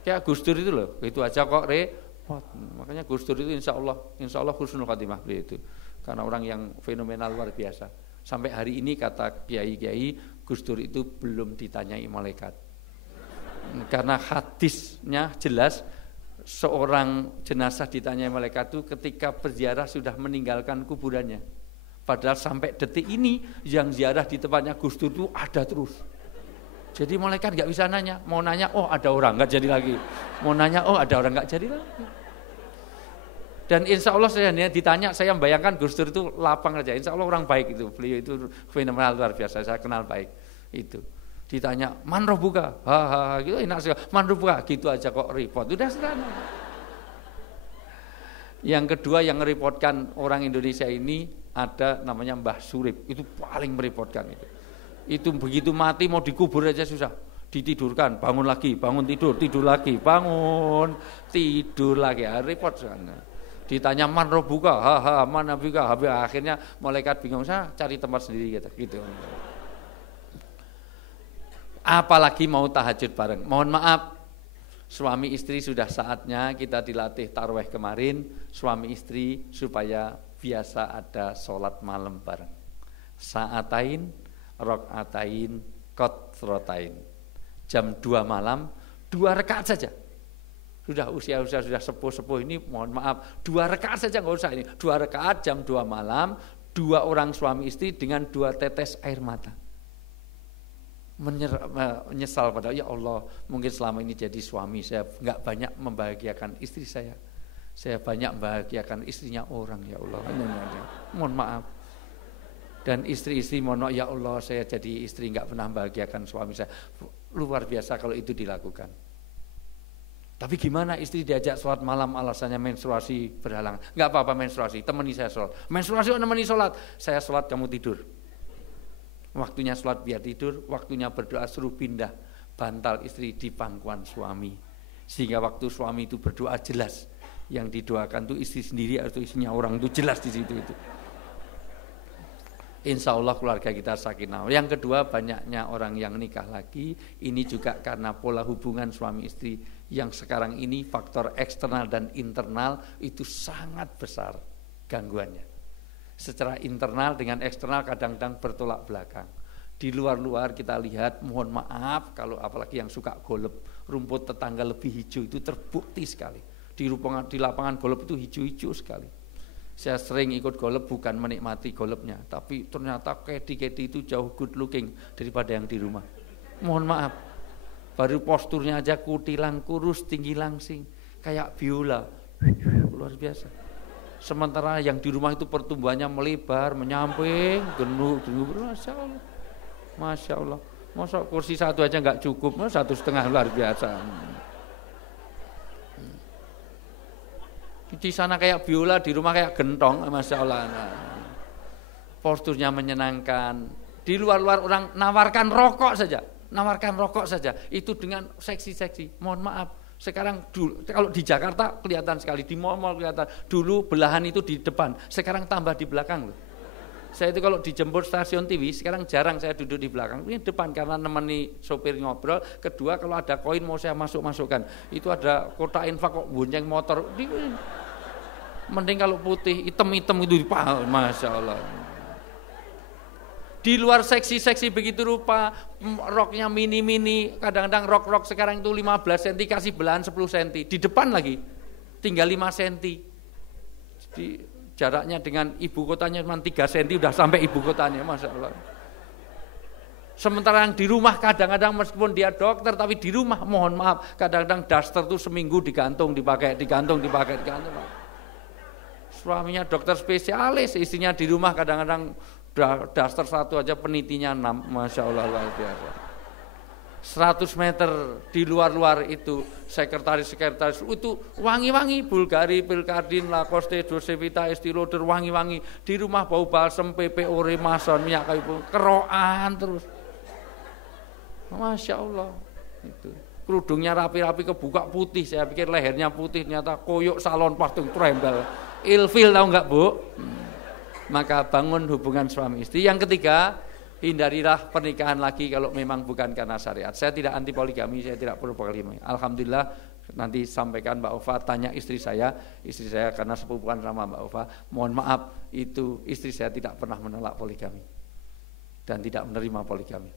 Kayak Gus Dur itu loh, itu aja kok repot. Makanya Gus Dur itu insya Allah husnul khatimah beliau itu, karena orang yang fenomenal luar biasa. Sampai hari ini kata kiai-kiai, Gus Dur itu belum ditanyai malaikat. Karena hadisnya jelas, seorang jenazah ditanyai malaikat itu ketika berziarah sudah meninggalkan kuburannya. Padahal sampai detik ini yang ziarah di tempatnya Gus Dur itu ada terus. Jadi malaikat nggak bisa nanya, mau nanya oh ada orang, nggak jadi lagi. Mau nanya oh ada orang, nggak jadi lagi. Dan insya Allah saya ditanya, saya membayangkan Gus Dur itu lapang aja. Insya Allah orang baik itu, beliau itu fenomenal luar biasa, saya kenal baik itu. Ditanya man robuka, gitu enak sekali. Man robuka, gitu aja kok repot. Udah sederhana. Yang kedua yang merepotkan orang Indonesia ini ada namanya Mbah Surip, itu paling merepotkan itu. Itu begitu mati mau dikubur aja susah. Ditidurkan, bangun lagi, bangun tidur lagi, bangun tidur lagi, repot sana. Ditanya man robuka, man nabika, akhirnya malaikat bingung, saya cari tempat sendiri gitu. Apalagi mau tahajud bareng. Mohon maaf, suami istri sudah saatnya kita dilatih tarawih kemarin, suami istri supaya biasa ada sholat malam bareng. Sa'atain, rok'atain, kotrotain. Jam 2 malam, 2 rakaat saja. Sudah usia sudah sepuh-sepuh ini, mohon maaf, 2 rakaat saja, nggak usah ini. 2 rakaat jam 2 malam, 2 orang suami istri dengan 2 tetes air mata. Menyesal pada ya Allah, mungkin selama ini jadi suami saya nggak banyak membahagiakan istri saya banyak membahagiakan istrinya orang, ya Allah, mohon maaf. Dan istri-istri mohon ya Allah, saya jadi istri nggak pernah membahagiakan suami saya. Luar biasa kalau itu dilakukan. Tapi gimana istri diajak sholat malam alasannya menstruasi berhalangan? Nggak apa-apa menstruasi, temani saya sholat. Menstruasi temani sholat, saya sholat kamu tidur. Waktunya sholat biar tidur, waktunya berdoa suruh pindah bantal istri di pangkuan suami. Sehingga waktu suami itu berdoa jelas, yang didoakan itu istri sendiri atau istrinya orang itu jelas di situ itu. Insya Allah keluarga kita sakinah. Yang kedua, banyaknya orang yang nikah lagi, ini juga karena pola hubungan suami istri yang sekarang ini faktor eksternal dan internal itu sangat besar gangguannya. Secara internal dengan eksternal kadang-kadang bertolak belakang. Di luar-luar kita lihat, mohon maaf kalau apalagi yang suka golep, rumput tetangga lebih hijau itu terbukti sekali. Di lapangan golep itu hijau-hijau sekali. Saya sering ikut golep bukan menikmati golepnya, tapi ternyata kedi-kedi itu jauh good looking daripada yang di rumah. Mohon maaf, baru posturnya aja kutilang, kurus, tinggi langsing, kayak biola, luar biasa. Sementara yang di rumah itu pertumbuhannya melebar, menyamping, genuk, Masya Allah. Masa kursi satu aja nggak cukup, 1,5 luar biasa. Di sana kayak biola, di rumah kayak gentong, Masya Allah. Posturnya menyenangkan. Di luar-luar orang nawarkan rokok saja, itu dengan seksi-seksi. Mohon maaf, sekarang dulu, kalau di Jakarta kelihatan sekali, di mall-mall kelihatan. Dulu belahan itu di depan, sekarang tambah di belakang loh. Saya itu kalau dijemput stasiun TV, sekarang jarang saya duduk di belakang, ini depan karena nemeni sopir ngobrol. Kedua, kalau ada koin mau saya masukkan, itu ada kotak infak kok bonceng motor. Mending kalau putih, hitam-hitam itu dipahal, Masya Allah. Di luar seksi-seksi begitu rupa, roknya mini-mini, kadang-kadang rok-rok sekarang itu 15 cm kasih belahan 10 cm. Di depan lagi tinggal 5 cm. Jadi jaraknya dengan ibu kotanya cuma 3 cm udah sampai ibu kotanya, Masya Allah. Sementara yang di rumah kadang-kadang meskipun dia dokter tapi di rumah mohon maaf kadang-kadang daster tuh seminggu digantung dipakai. Suaminya dokter spesialis, istrinya di rumah kadang-kadang daster satu aja penitinya 6, Masya Allah luar biasa. 100 meter di luar itu sekretaris itu wangi-wangi Bulgari, Pilkardin, Lacoste, Dolce Vita, Estee Lauder wangi-wangi. Di rumah bau balsem, PPO, Remason, minyak kayu keroan terus. Masya Allah itu. Kerudungnya rapi-rapi kebuka putih, saya pikir lehernya putih, ternyata koyok salon partung trembel. Ilfil tahu enggak, Bu? Maka bangun hubungan suami istri. Yang ketiga, hindarilah pernikahan lagi kalau memang bukan karena syariat. Saya tidak anti poligami, saya tidak perlu poligami. Alhamdulillah nanti sampaikan Mbak Ova, tanya istri saya karena sepupuan sama Mbak Ova, mohon maaf itu istri saya tidak pernah menolak poligami dan tidak menerima poligami.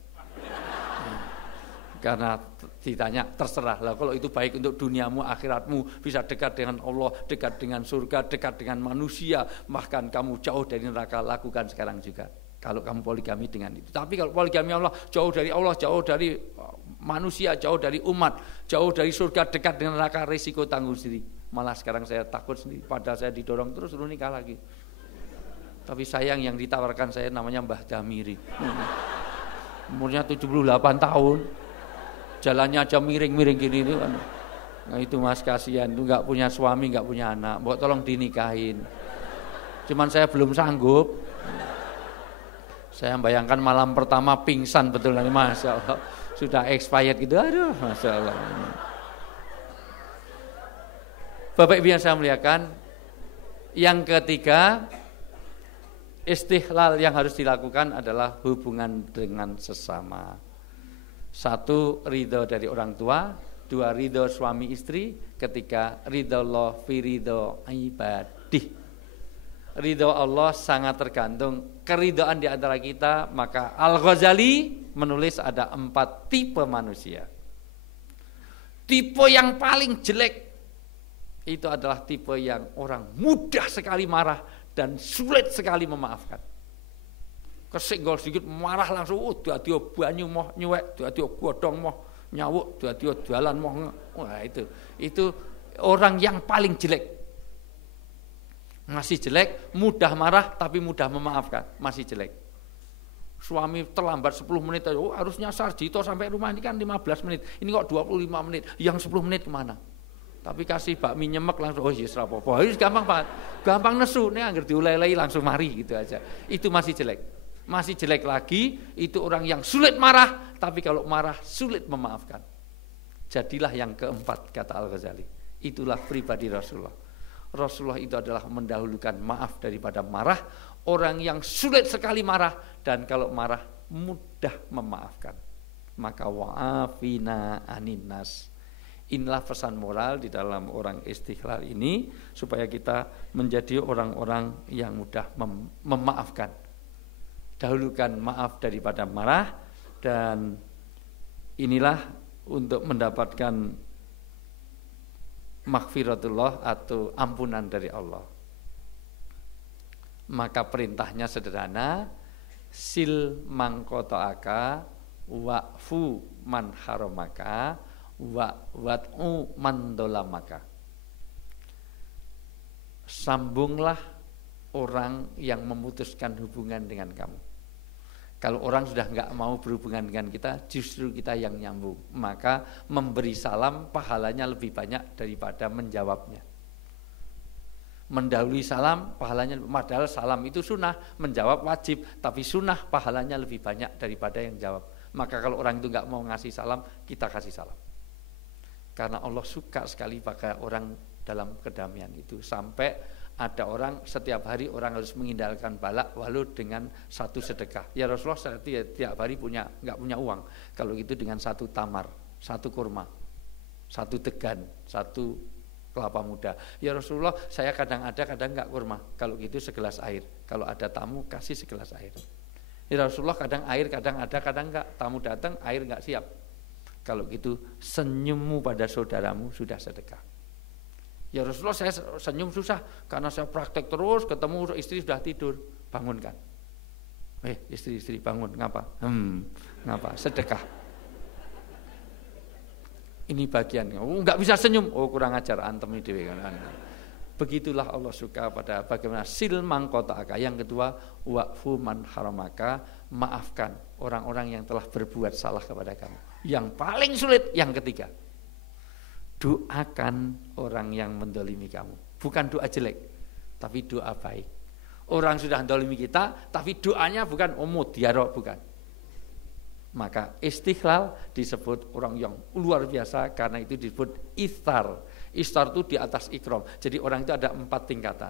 Karena ditanya terserah lah, kalau itu baik untuk duniamu, akhiratmu, bisa dekat dengan Allah, dekat dengan surga, dekat dengan manusia, bahkan kamu jauh dari neraka, lakukan sekarang juga kalau kamu poligami dengan itu. Tapi kalau poligami Allah, jauh dari manusia, jauh dari umat, jauh dari surga, dekat dengan neraka, risiko tanggung sendiri. Malah sekarang saya takut sendiri, padahal saya didorong terus suruh nikah lagi. Tapi sayang yang ditawarkan saya namanya Mbah Damiri, umurnya 78 tahun, jalannya aja miring-miring gini itu kan. Nah itu Mas kasihan, itu nggak punya suami, nggak punya anak, mbok tolong dinikahin. Cuman saya belum sanggup. Saya bayangkan malam pertama pingsan betul nanti, Masya Allah. Sudah expired gitu, aduh Masya Allah. Bapak Ibu yang saya muliakan, yang ketiga istihlal yang harus dilakukan adalah hubungan dengan sesama. 1, ridho dari orang tua. 2, ridho suami istri. 3, ridho Allah fi ridho ibadih. Ridho Allah sangat tergantung keridhaan di antara kita. Maka Al-Ghazali menulis ada 4 tipe manusia. Tipe yang paling jelek itu adalah tipe yang orang mudah sekali marah dan sulit sekali memaafkan. Kesenggol sedikit marah langsung, dadi banyu moh nyuwek, dadi godhong moh nyawuk, dadi dalan moh. Wah itu orang yang paling jelek. Masih jelek, mudah marah tapi mudah memaafkan, masih jelek. Suami terlambat 10 menit, harusnya Sarjito sampai rumah ini kan 15 menit. Ini kok 25 menit, yang 10 menit kemana? Tapi kasih bakmi nyemek langsung, oh yes rapopo. Itu gampang banget, gampang nesu, nih anggar diulai-ulai langsung mari gitu aja. Itu masih jelek. Masih jelek lagi, itu orang yang sulit marah, tapi kalau marah sulit memaafkan. Jadilah yang keempat, kata Al-Ghazali. Itulah pribadi Rasulullah. Rasulullah itu adalah mendahulukan maaf daripada marah, orang yang sulit sekali marah, dan kalau marah mudah memaafkan. Maka wa'afina aninnas. Inilah pesan moral di dalam orang istihlal ini, supaya kita menjadi orang-orang yang mudah memaafkan. Dahulukan maaf daripada marah, dan inilah untuk mendapatkan maghfiratullah atau ampunan dari Allah. Maka perintahnya sederhana, sil mangkotoaka wa'fu man haramaka wa'wad'u man dolamaka. Sambunglah orang yang memutuskan hubungan dengan kamu. Kalau orang sudah enggak mau berhubungan dengan kita, justru kita yang nyambung. Maka memberi salam pahalanya lebih banyak daripada menjawabnya. Mendahului salam pahalanya, padahal salam itu sunnah, menjawab wajib, tapi sunnah pahalanya lebih banyak daripada yang jawab. Maka kalau orang itu enggak mau ngasih salam, kita kasih salam. Karena Allah suka sekali pakai orang dalam kedamaian itu. Sampai ada orang setiap hari orang harus mengindahkan balak walau dengan 1 sedekah. Ya Rasulullah, saya tiap hari enggak punya uang. Kalau gitu dengan 1 tamar, 1 kurma, 1 degan, 1 kelapa muda. Ya Rasulullah, saya kadang ada, kadang enggak kurma. Kalau gitu segelas air. Kalau ada tamu kasih segelas air. Ya Rasulullah kadang air, kadang ada, kadang enggak. Tamu datang, air enggak siap. Kalau gitu senyummu pada saudaramu sudah sedekah. Ya Rasulullah saya senyum susah karena saya praktek terus, ketemu istri sudah tidur, bangunkan. Istri bangun, ngapa? Ngapa? Sedekah. Ini bagiannya. Enggak bisa senyum. Kurang ajar antem ini dewe kan. Begitulah Allah suka pada bagaimana silmang qata'aka. Yang kedua, wa'fu man haramaka, maafkan orang-orang yang telah berbuat salah kepada kamu. Yang paling sulit yang ketiga, doakan orang yang mendolimi kamu. Bukan doa jelek, tapi doa baik. Orang sudah mendolimi kita, tapi doanya bukan mudyarah, bukan. Maka istiqlal disebut orang yang luar biasa karena itu disebut istar. Istar itu di atas ikram. Jadi orang itu ada 4 tingkatan.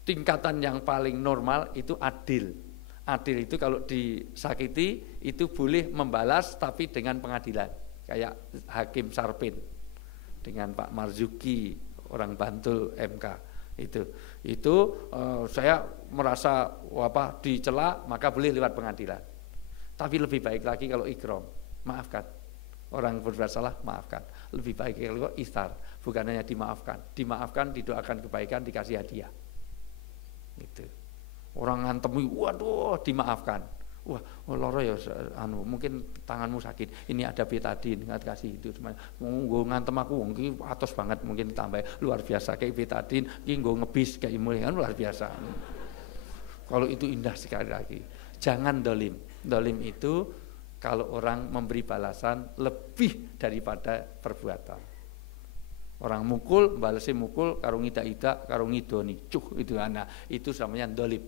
Tingkatan yang paling normal itu adil. Adil itu kalau disakiti itu boleh membalas tapi dengan pengadilan. Kayak Hakim Sarpin dengan Pak Marzuki orang Bantul MK itu saya merasa dicela maka boleh lewat pengadilan. Tapi lebih baik lagi kalau ikram, maafkan. Orang berbuat salah, maafkan. Lebih baik kalau istar, bukan hanya dimaafkan, didoakan kebaikan, dikasih hadiah. Gitu. Orang ngantemi, waduh, dimaafkan. Wah, loro ya, mungkin tanganmu sakit. Ini ada betadin, nggak kasih itu. Gue ngantem aku, mungkin atos banget, mungkin ditambah luar biasa kayak betadin. Ini gue ngebis kayak imul, kan luar biasa. Kalau itu indah sekali lagi. Jangan dolim. Dolim itu kalau orang memberi balasan lebih daripada perbuatan. Orang mukul, balasnya mukul, karung ida-ida, karung idoni, itu namanya dolim.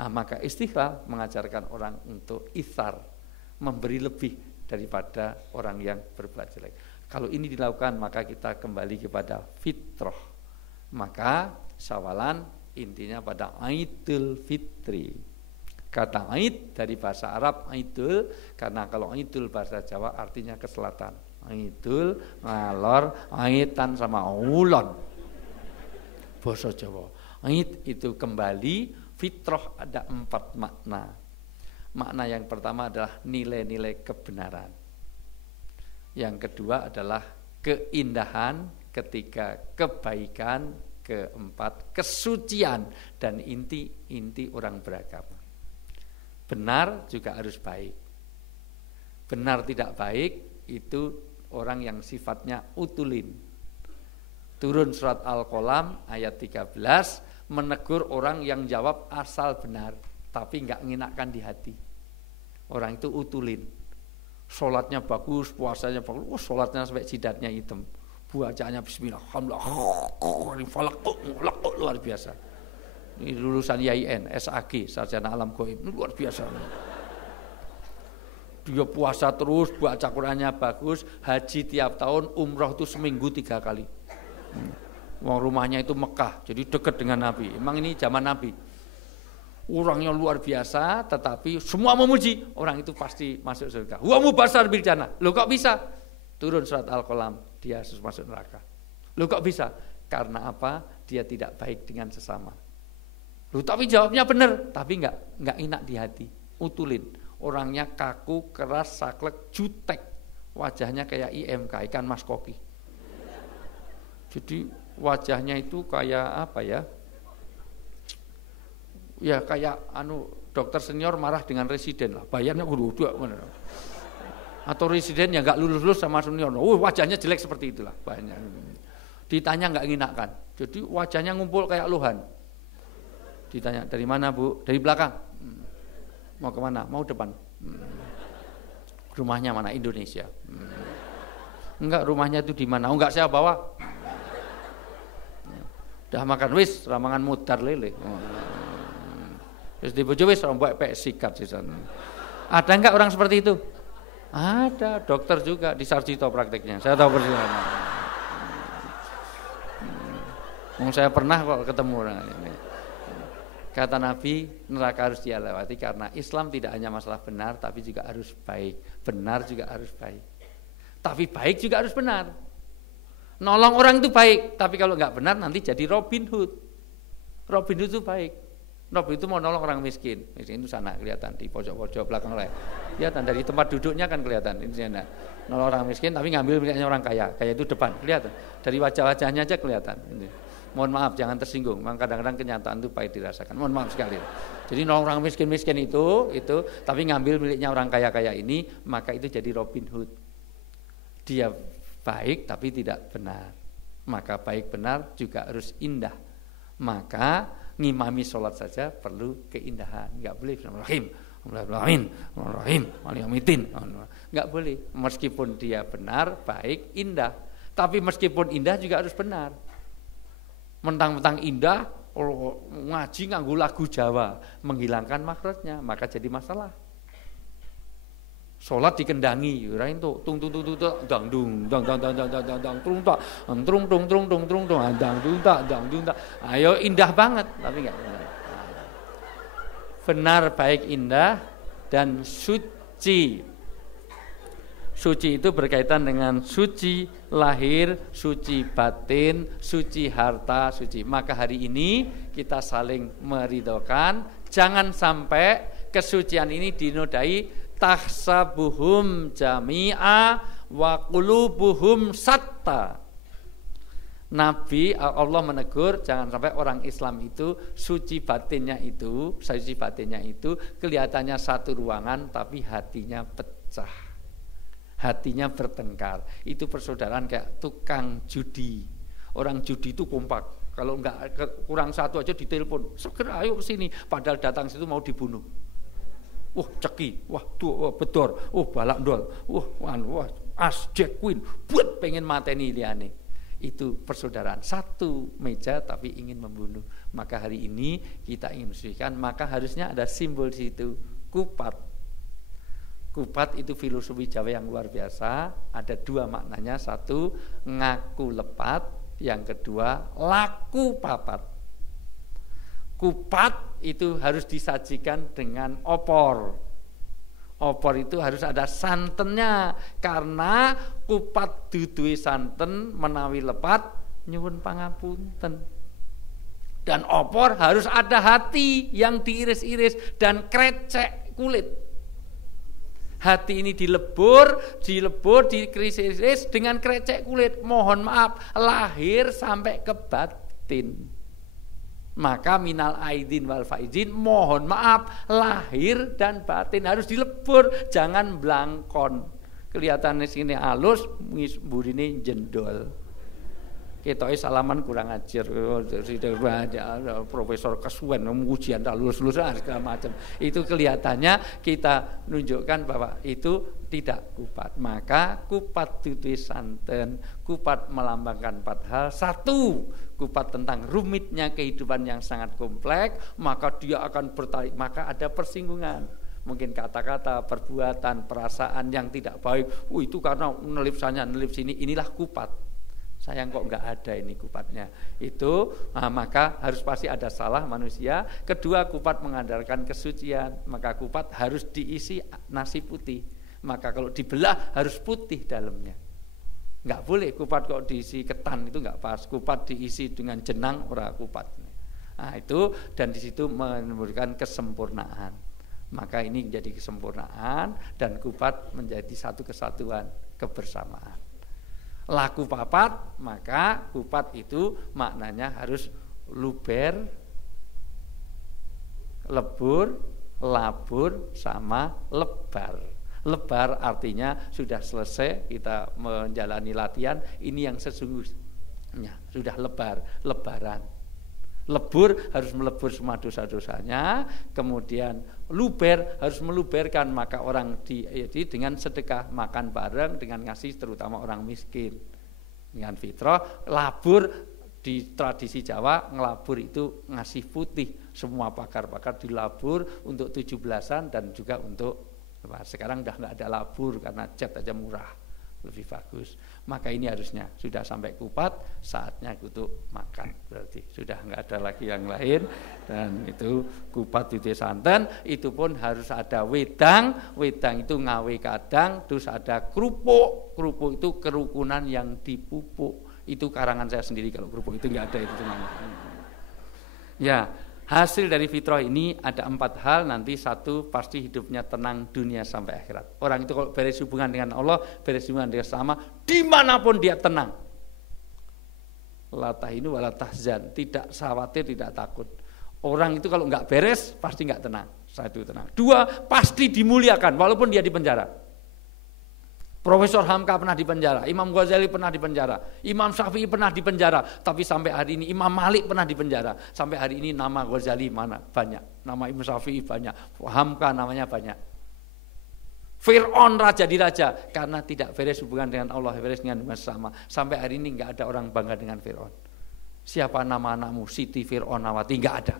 Maka istiqlal mengajarkan orang untuk ithar, memberi lebih daripada orang yang berbuat jelek. Kalau ini dilakukan maka kita kembali kepada fitrah. Maka Syawalan intinya pada Idul Fitri. Kata Aid dari bahasa Arab Aidul, karena kalau Aidul bahasa Jawa artinya ke selatan. Aidul, ngalor, aitan sama ulon. Bahasa Jawa. Aid itu kembali, fitrah ada 4 makna. Makna yang pertama adalah nilai-nilai kebenaran. Yang kedua adalah keindahan, ketiga kebaikan, keempat kesucian dan inti orang beragama. Benar juga harus baik. Benar tidak baik itu orang yang sifatnya utulin. Turun surat Al-Qalam ayat 13 menegur orang yang jawab asal benar tapi enggak nginakkan di hati. Orang itu utulin. Sholatnya bagus, puasanya bagus, sholatnya sampai jidatnya hitam. Bacaannya bismillah, alhamdulillah, luar biasa. Ini lulusan IAIN, SAG, Sarjana Alam Gaib, ini luar biasa. Dia puasa terus, baca Qur'annya bagus, haji tiap tahun, umroh itu seminggu 3 kali. Rumahnya itu Mekah, jadi dekat dengan Nabi. Emang ini zaman Nabi. Orangnya luar biasa, tetapi semua memuji. Orang itu pasti masuk surga. Wa mubasar bil jannah. Loh kok bisa? Turun surat Al-Qalam, dia harus masuk neraka. Loh kok bisa? Karena apa? Dia tidak baik dengan sesama. Loh, tapi jawabnya benar, tapi enggak enak di hati, utulin. Orangnya kaku, keras, saklek, jutek. Wajahnya kayak IMK, ikan mas koki. Jadi wajahnya itu kayak apa ya? Ya kayak dokter senior marah dengan residen lah. Bayarnya udah bener. Atau residen yang enggak lulus sama senior. Wajahnya jelek seperti itulah banyak. Ditanya enggak nginakkan. Jadi wajahnya ngumpul kayak luhan. Ditanya, dari mana Bu? Dari belakang. Mau kemana? Mau depan. Rumahnya mana? Indonesia. Enggak, rumahnya itu di mana? Enggak, saya bawa. Udah makan wis, ramangan mudar lele. Wis dibojo wis rombok pek sikat sisan. Ada enggak orang seperti itu? Ada, dokter juga di Sarjito prakteknya. Saya tahu persis. Saya pernah kok ketemu orang ini. Kata Nabi, neraka harus dia lewati karena Islam tidak hanya masalah benar, tapi juga harus baik. Benar juga harus baik. Tapi baik juga harus benar. Nolong orang itu baik, tapi kalau nggak benar nanti jadi Robin Hood. Robin Hood itu baik. Rob itu mau nolong orang miskin. Miskin itu sana kelihatan di pojok-pojok belakang layar. Kelihatan dari tempat duduknya kan kelihatan. Ini sana. Nolong orang miskin tapi ngambil miliknya orang kaya. Kaya itu depan kelihatan. Dari wajah-wajahnya aja kelihatan. Ini. Mohon maaf jangan tersinggung. Memang kadang-kadang kenyataan itu pahit dirasakan. Mohon maaf sekali. Jadi nolong orang miskin-miskin itu tapi ngambil miliknya orang kaya-kaya ini, maka itu jadi Robin Hood. Dia baik tapi tidak benar. Maka baik benar juga harus indah. Maka ngimami sholat saja perlu keindahan. Enggak boleh Bismillahirrahmanirrahim, enggak boleh. Meskipun dia benar, baik, indah. Tapi meskipun indah juga harus benar. Mentang-mentang indah, ngaji nganggo lagu Jawa, menghilangkan makhrajnya, maka jadi masalah. Sholat dikendangi, ora entuk tung tung tung tung dang dung dang dang dang dang dang dang trung tak trung trung trung trung trung trung dang dung tak dang dung tak. Ayo indah banget tapi enggak benar. Benar, baik, indah dan suci. Suci itu berkaitan dengan suci lahir, suci batin, suci harta, suci. Maka hari ini kita saling meridhokan, jangan sampai kesucian ini dinodai tahsabuhum jami'a wa qulubuhum satta. Nabi Allah menegur jangan sampai orang Islam itu suci batinnya itu kelihatannya satu ruangan tapi hatinya pecah. Hatinya bertengkar. Itu persaudaraan kayak tukang judi. Orang judi itu kompak. Kalau enggak kurang satu aja ditelepon, segera ayo ke sini, padahal datang situ mau dibunuh. Wah ceki, wah tuh bedor, balak ndol, wah as jack queen, buat pengen mateni liane. Itu persaudaraan, satu meja tapi ingin membunuh. Maka hari ini kita ingin mensucikan, maka harusnya ada simbol di situ, kupat. Kupat itu filosofi Jawa yang luar biasa. Ada dua maknanya, satu ngaku lepat, yang kedua laku papat. Kupat itu harus disajikan dengan opor. Opor itu harus ada santennya, karena kupat duduhe santen menawi lepat nyuwun pangapunten. Dan opor harus ada hati yang diiris-iris dan krecek kulit. Hati ini dilebur, dikrisis dengan krecek kulit. Mohon maaf, lahir sampai ke batin. Maka minal aidin wal faizin, mohon maaf, lahir dan batin harus dilebur, jangan blangkon. Kelihatan di sini halus, burine jendol. Ketoke salaman kurang ajar, profesor kesuwen ujian lulus segala macam. Itu kelihatannya kita nunjukkan bahwa itu tidak kupat. Maka kupat itu santen, kupat melambangkan 4 hal. 1, kupat tentang rumitnya kehidupan yang sangat kompleks, maka dia akan bertarik, maka ada persinggungan. Mungkin kata-kata, perbuatan, perasaan yang tidak baik. Itu karena nelip sana, nelip sini, inilah kupat. Sayang kok enggak ada ini kupatnya. Itu maka harus pasti ada salah manusia. Kedua, kupat mengandalkan kesucian. Maka kupat harus diisi nasi putih. Maka kalau dibelah harus putih dalamnya. Enggak boleh kupat kok diisi ketan, itu enggak pas. Kupat diisi dengan jenang, ora kupat. Nah, itu dan di situ memberikan kesempurnaan. Maka ini menjadi kesempurnaan dan kupat menjadi satu kesatuan, kebersamaan. Laku papat, maka kupat itu maknanya harus luber, lebur, labur, sama lebar. Lebar artinya sudah selesai kita menjalani latihan, ini yang sesungguhnya sudah lebaran. Lebur harus melebur semua dosa-dosanya, kemudian luber harus meluberkan, maka orang dengan sedekah, makan bareng dengan ngasih, terutama orang miskin dengan fitrah. Labur di tradisi Jawa, ngelabur itu ngasih putih, semua pakar-pakar dilabur untuk 17-an dan juga untuk sekarang udah nggak ada labur karena cat aja murah, lebih bagus. Maka ini harusnya sudah sampai kupat, saatnya untuk makan, berarti sudah nggak ada lagi yang lain. Dan itu kupat itu santan, itu pun harus ada wedang itu ngawe kadang, terus ada kerupuk itu kerukunan yang dipupuk. Itu karangan saya sendiri, kalau kerupuk itu nggak ada itu cuman. Ya, Hasil dari fitrah ini ada 4 hal, nanti 1 pasti hidupnya tenang dunia sampai akhirat. Orang itu kalau beres hubungan dengan Allah, beres hubungan dengan sama, dimanapun dia tenang. La tahinu wa la tahzan, tidak khawatir, tidak takut. Orang itu kalau nggak beres pasti nggak tenang. 1 tenang. 2 pasti dimuliakan walaupun dia di penjara. Profesor Hamka pernah dipenjara, Imam Ghazali pernah dipenjara, Imam Syafi'i pernah dipenjara, tapi sampai hari ini Imam Malik pernah dipenjara. Sampai hari ini nama Ghazali mana? Banyak. Nama Imam Syafi'i banyak. Hamka namanya banyak. Fir'aun raja di raja karena tidak beres hubungan dengan Allah, beres dengan sama. Sampai hari ini enggak ada orang bangga dengan Fir'aun. Siapa nama anakmu? Siti Fir'aunawati, enggak ada.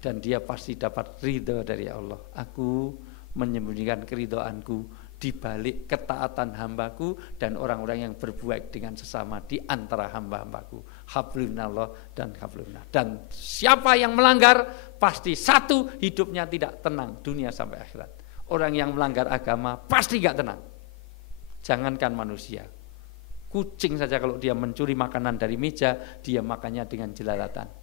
Dan dia pasti dapat ridho dari Allah. Aku menyembunyikan keridhoanku di balik ketaatan hambaku dan orang-orang yang berbuat dengan sesama di antara hamba-hambaku. Hablunallah dan hablunah. Dan siapa yang melanggar pasti 1 hidupnya tidak tenang dunia sampai akhirat. Orang yang melanggar agama pasti gak tenang. Jangankan manusia, kucing saja kalau dia mencuri makanan dari meja, dia makannya dengan jelalatan.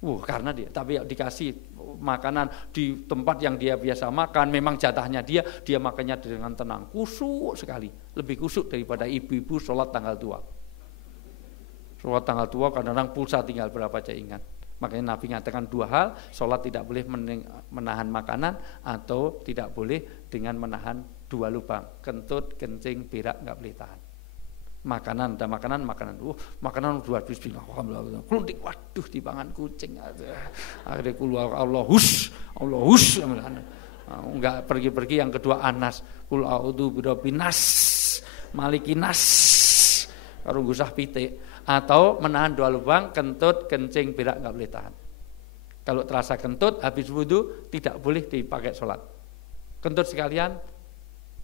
Karena dia, tapi dikasih makanan di tempat yang dia biasa makan, memang jatahnya dia makannya dengan tenang, khusyuk sekali, lebih khusyuk daripada ibu-ibu sholat tanggal tua. Sholat tanggal tua kadang-kadang pulsa tinggal berapa aja ingat. Makanya Nabi mengatakan 2 hal, sholat tidak boleh menahan makanan atau tidak boleh dengan menahan 2 lubang, kentut, kencing, berak nggak boleh tahan. Makanan, ada makanan, makanan dua bismillah, alhamdulillah, keluntik, waduh dipangan kucing, akhirnya keluar Allah hus, enggak pergi-pergi. Yang kedua Anas, kul a'udzu birabbin nas, malikin nas, karo gusah pitik, atau menahan 2 lubang, kentut, kencing, berak enggak boleh tahan. Kalau terasa kentut habis wudu tidak boleh dipakai sholat. Kentut sekalian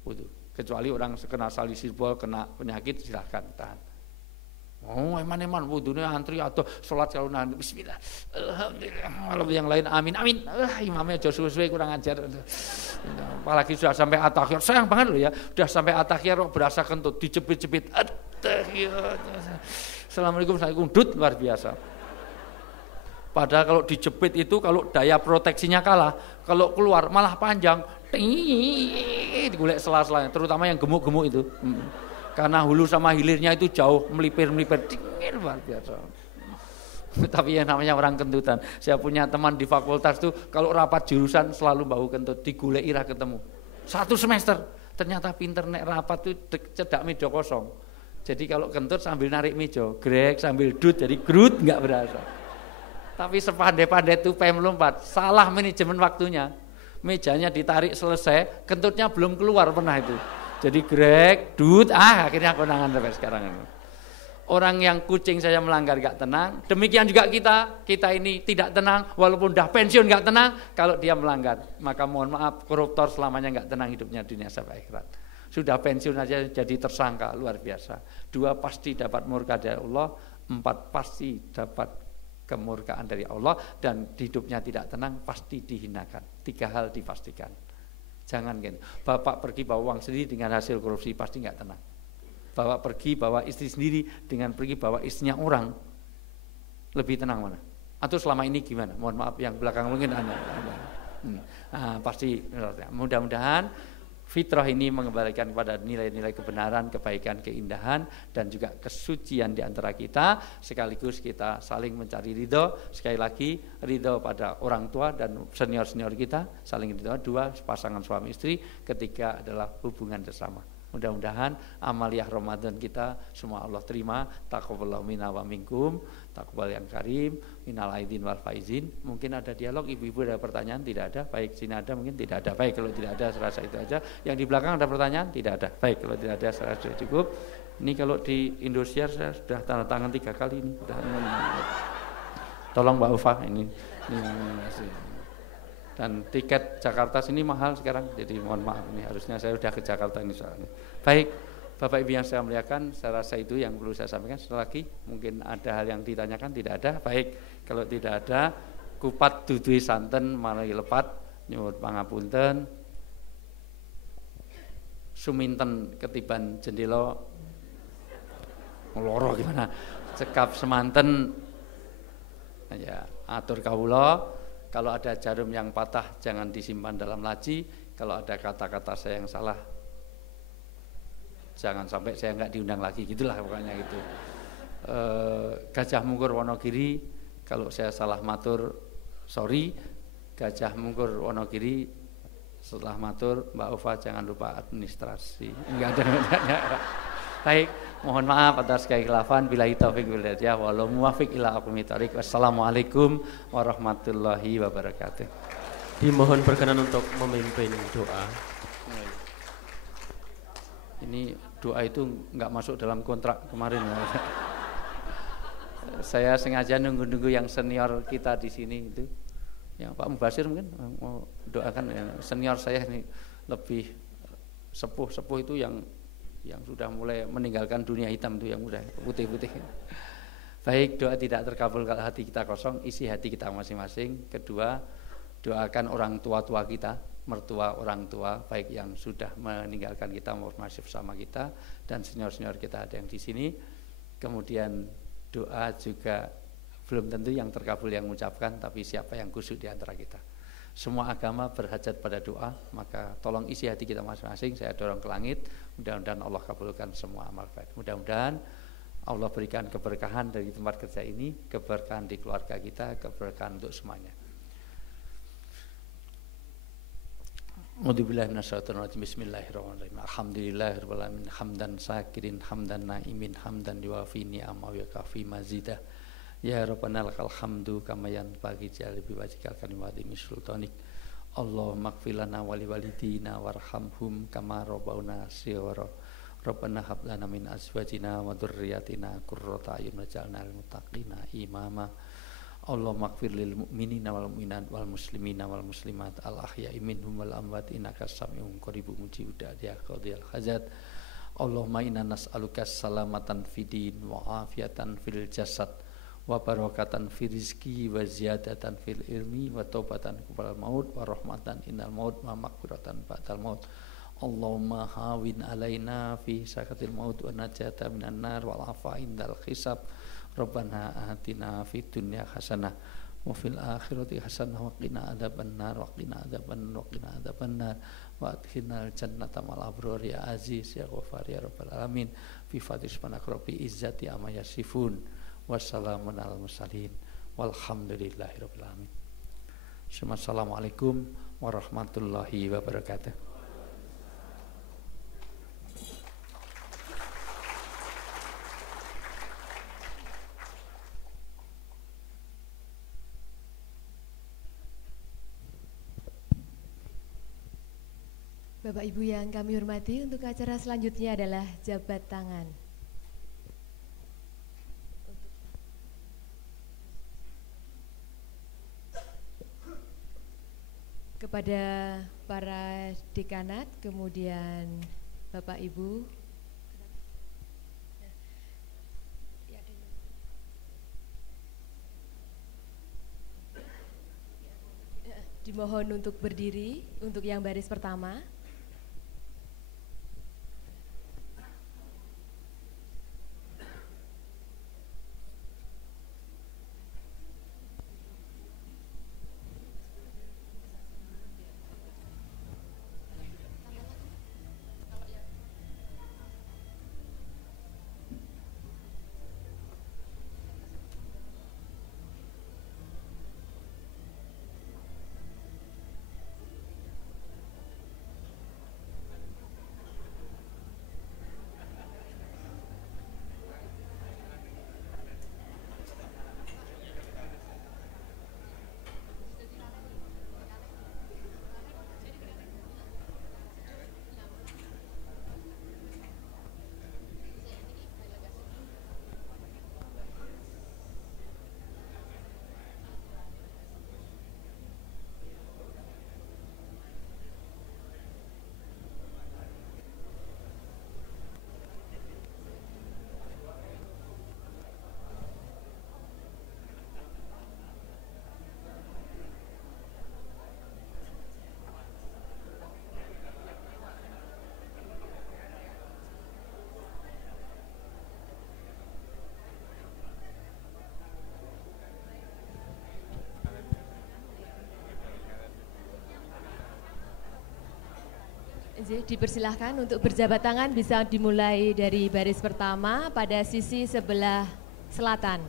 wudu. Kecuali orang kena salisibol, kena penyakit silahkan tahan. Eman-eman wudunya antri atau sholat kalau nahan bismillah. Alhamdulillah. Kalau yang lain amin. Imamnya suwe-suwe kurang ajar. Apalagi sudah sampai at-tahiyyat. Sayang banget loh ya. Sudah sampai at-tahiyyat berasa kentut, dijepit-jepit. At-tahiyyat. Assalamualaikum, dut luar biasa. Padahal kalau dijepit itu kalau daya proteksinya kalah, kalau keluar malah panjang. Digulek sela-selanya, terutama yang gemuk-gemuk itu. Karena hulu sama hilirnya itu jauh, melipir-melipir, dingin luar biasa. Tapi yang namanya orang kentutan. Saya punya teman di fakultas tuh kalau rapat jurusan selalu bau kentut, digulek ira ketemu. 1 semester, ternyata pinter nek rapat tuh cedak meja kosong. Jadi kalau kentut sambil narik meja, grek sambil dut, jadi grut nggak berasa. Tapi sepandai-pandai tuh PM lompat, salah manajemen waktunya. Mejanya ditarik selesai, kentutnya belum keluar pernah itu. Jadi grek, dut, akhirnya konangan sampai sekarang. Orang yang kucing saya melanggar gak tenang, demikian juga kita ini tidak tenang, walaupun udah pensiun gak tenang, kalau dia melanggar, maka mohon maaf, koruptor selamanya gak tenang hidupnya dunia sampai akhirat. Sudah pensiun aja jadi tersangka, luar biasa. 2 pasti dapat murka dari Allah, 4 pasti dapat kemurkaan dari Allah, dan hidupnya tidak tenang pasti dihinakan. 3 hal dipastikan. Jangan gitu. Bapak pergi bawa uang sendiri dengan hasil korupsi pasti nggak tenang. Bapak pergi bawa istri sendiri dengan pergi bawa istrinya orang, lebih tenang mana? Atau selama ini gimana? Mohon maaf yang belakang mungkin Anda. Pasti mudah-mudahan fitrah ini mengembalikan kepada nilai-nilai kebenaran, kebaikan, keindahan, dan juga kesucian di antara kita. Sekaligus kita saling mencari ridho. Sekali lagi ridho pada orang tua dan senior-senior kita, saling ridho. 2 pasangan suami istri. Ketiga adalah hubungan bersama. Mudah-mudahan amaliyah Ramadan kita semua Allah terima. Taqabbalallahu minna wa minkum, taqabbal yang karim, minal aidin wal faizin. Mungkin ada dialog, ibu-ibu ada pertanyaan? Tidak ada. Baik, sini ada, mungkin tidak ada. Baik, kalau tidak ada serasa itu aja. Yang di belakang ada pertanyaan? Tidak ada. Baik, kalau tidak ada serasa sudah cukup. Ini kalau di Indosiar saya sudah tanda tangan 3 kali ini. Tolong Mbak Ufa ini. Dan tiket Jakarta sini mahal sekarang, jadi mohon maaf ini harusnya saya sudah ke Jakarta ini soalnya. Baik, Bapak Ibu yang saya muliakan, saya rasa itu yang perlu saya sampaikan. Setelah lagi mungkin ada hal yang ditanyakan, tidak ada. Baik, kalau tidak ada, kupat dudui santen mari lepat nyuwun pangapunten. Suminten ketiban jendela loro gimana? Cekap semanten. Ya. Atur kawula, kalau ada jarum yang patah jangan disimpan dalam laci, kalau ada kata-kata saya yang salah jangan sampai saya nggak diundang lagi, gitulah pokoknya gitu. Gajah Mungkur Wonogiri, kalau saya salah matur sorry. Gajah Mungkur Wonogiri, setelah matur Mbak Ufa jangan lupa administrasi. Enggak ada. Baik, mohon maaf atas kekhilafan. Billahi taufiq wal hidayah, wallahu muwaffiq ila aqwamit thoriq. Wassalamualaikum warahmatullahi wabarakatuh. Dimohon berkenan untuk memimpin doa. Ini doa itu enggak masuk dalam kontrak kemarin. Saya sengaja nunggu-nunggu yang senior kita di sini itu. Ya, Pak Mubasir mungkin mau doakan ya. Senior saya ini lebih sepuh itu yang sudah mulai meninggalkan dunia hitam itu, yang udah putih-putih. Baik, doa tidak terkabul kalau hati kita kosong, isi hati kita masing-masing. Kedua, doakan orang tua-tua kita, mertua orang tua baik yang sudah meninggalkan kita maupun masih bersama kita, dan senior-senior kita ada yang di sini. Kemudian doa juga belum tentu yang terkabul yang mengucapkan, tapi siapa yang khusyuk di antara kita. Semua agama berhajat pada doa, maka tolong isi hati kita masing-masing. Saya dorong ke langit, mudah-mudahan Allah kabulkan semua amal baik. Mudah-mudahan Allah berikan keberkahan dari tempat kerja ini, keberkahan di keluarga kita, keberkahan untuk semuanya. A'udzubillahi minasyaitonir rajim. Bismillahirrahmanirrahim. Alhamdulillahirabbil alamin, hamdan sakirin, hamdan naimin, hamdan yuwafi ni'ama wa kafi mazidah. Ya Rabbana lakal hamdu kama yanbaghi li wajhikal karimati min sultanik. Allahumma ighfir lana wa li walidina warhamhum kama rabbauna shighara. Rabbana hab lana min azwajina wa dzurriyyatina qurrata a'yun waj'alna lil muttaqina imama. Allahumma ighfir lil mu'minina wal mu'minat wal muslimina wal muslimat al ahya'i minhum wal amwat innaka sami'un qaribun mujibud da'wati qadiyal hajat. Allahumma inna nas'aluka salamatan fid din wa afiatan fil jasad wa barakatan fi rizqi wa ziyadatan fil ilmi wa taubatan qabla maut wa rahmatan innal maut wa maghfiratan ba'dal maut. Allahumma hawin alaina fi sakatil maut wa najata minan nar wal afa indal hisab. Rabbana atina fid dunya hasanah wa fil akhirati hasanah wa qina adzabannar wa qina adzabannar wa adkhilnal jannata mal abrar ya aziz ya ghafar ya rabbal alamin. Fi fatis panakrobi izzati amma yasifun. Wassalamun ala mursalin walhamdulillahi rabbil alamin. Assalamualaikum warahmatullahi wabarakatuh. Bapak Ibu yang kami hormati, untuk acara selanjutnya adalah jabat tangan. Kepada para dekanat, kemudian Bapak Ibu, dimohon untuk berdiri untuk yang baris pertama. Dipersilahkan untuk berjabat tangan, bisa dimulai dari baris pertama pada sisi sebelah selatan.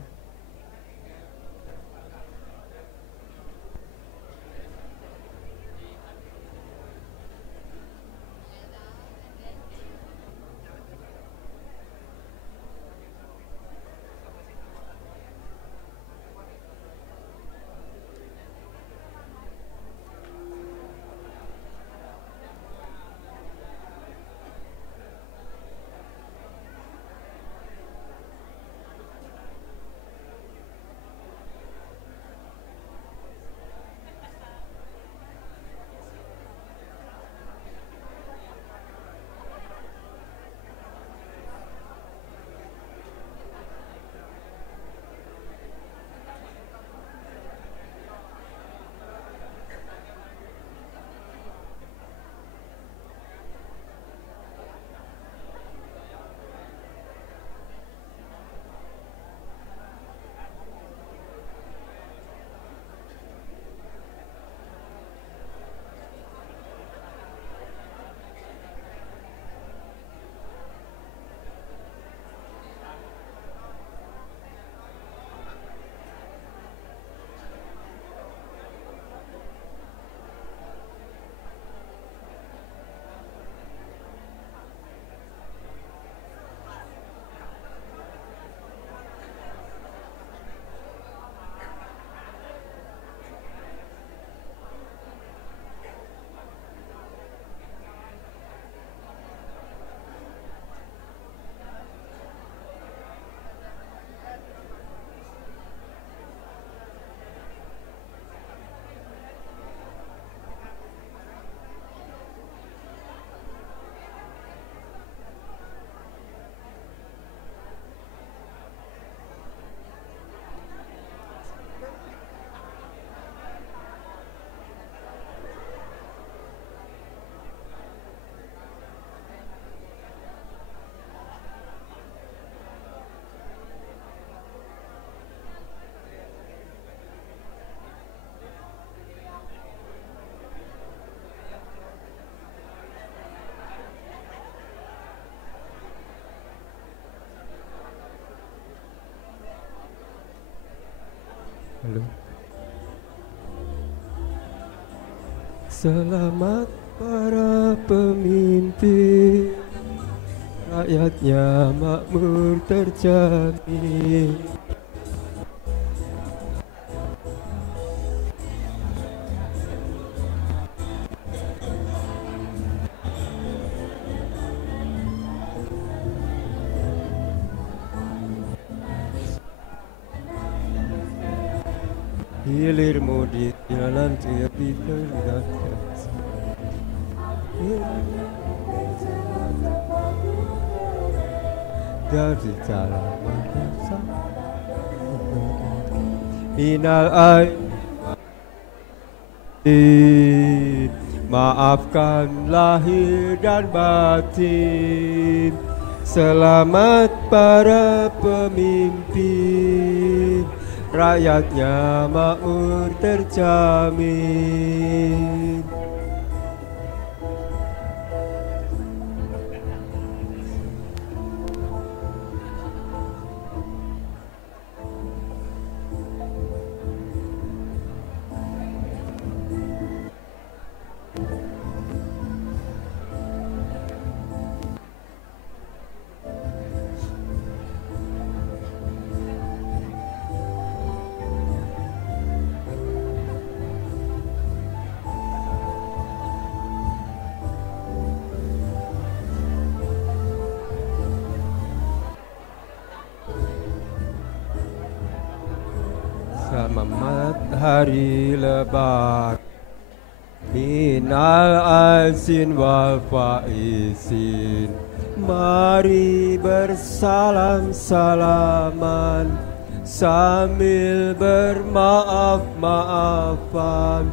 Halo. Selamat para pemimpin, rakyatnya makmur terjamin. Hilirmu di jalan tepi terdekat, dari jalan madrasah minal aidin, maafkan lahir dan batin. Selamat para pemimpin, rakyatnya makmur terjamin. Selamat hari lebaran minal aizin wal faizin. Mari bersalam-salaman sambil bermaaf-maafan.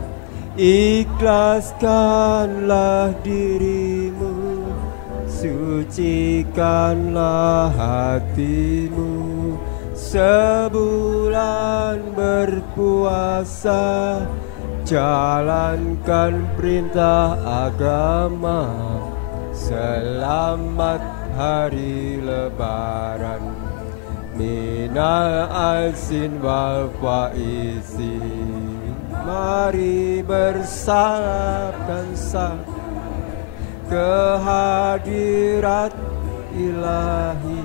Ikhlaskanlah dirimu, sucikanlah hatimu. Sebulan berpuasa, jalankan perintah agama. Selamat hari lebaran minal aizin wal faizin. Mari bersalapkan salam kehadirat ilahi.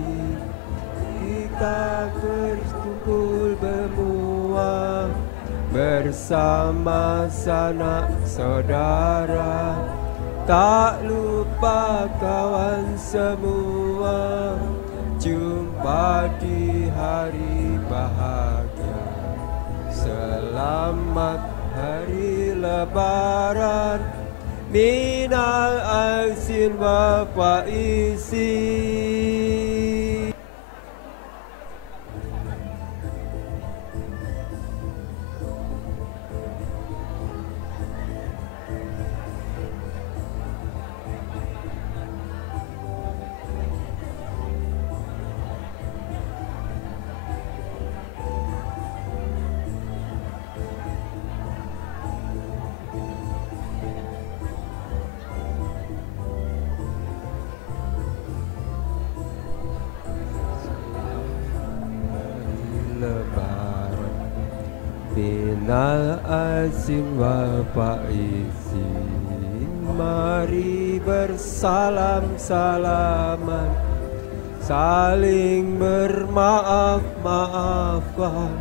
Kita berkumpul bermuah bersama sanak saudara. Tak lupa kawan semua, jumpa di hari bahagia. Selamat hari lebaran minal aizin wal faizin. Lebaran minal aizin wal faizin. Mari bersalam-salaman, saling bermaaf-maafan.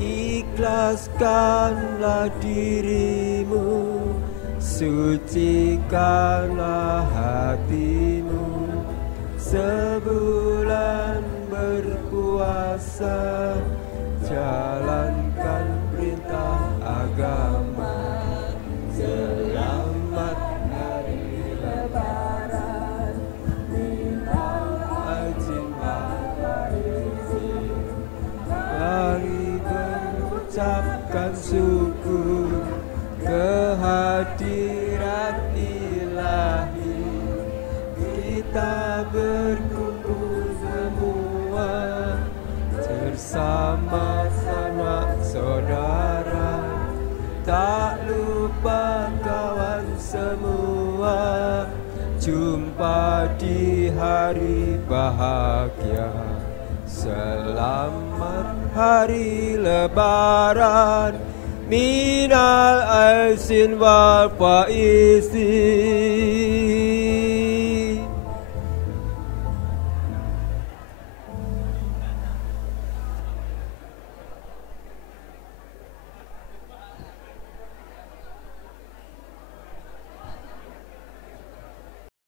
Ikhlaskanlah dirimu, sucikanlah hatimu. Sebulan berpuasa, jalankan perintah agama. Selamat hari lebaran minal aizin wal faizin. Mari berucapkan syukur kehadirat ilahi. Kita berkumpul semua bersama sanak saudara. Tak lupa kawan semua, jumpa di hari bahagia. Selamat hari lebaran minal aizin wal faizin.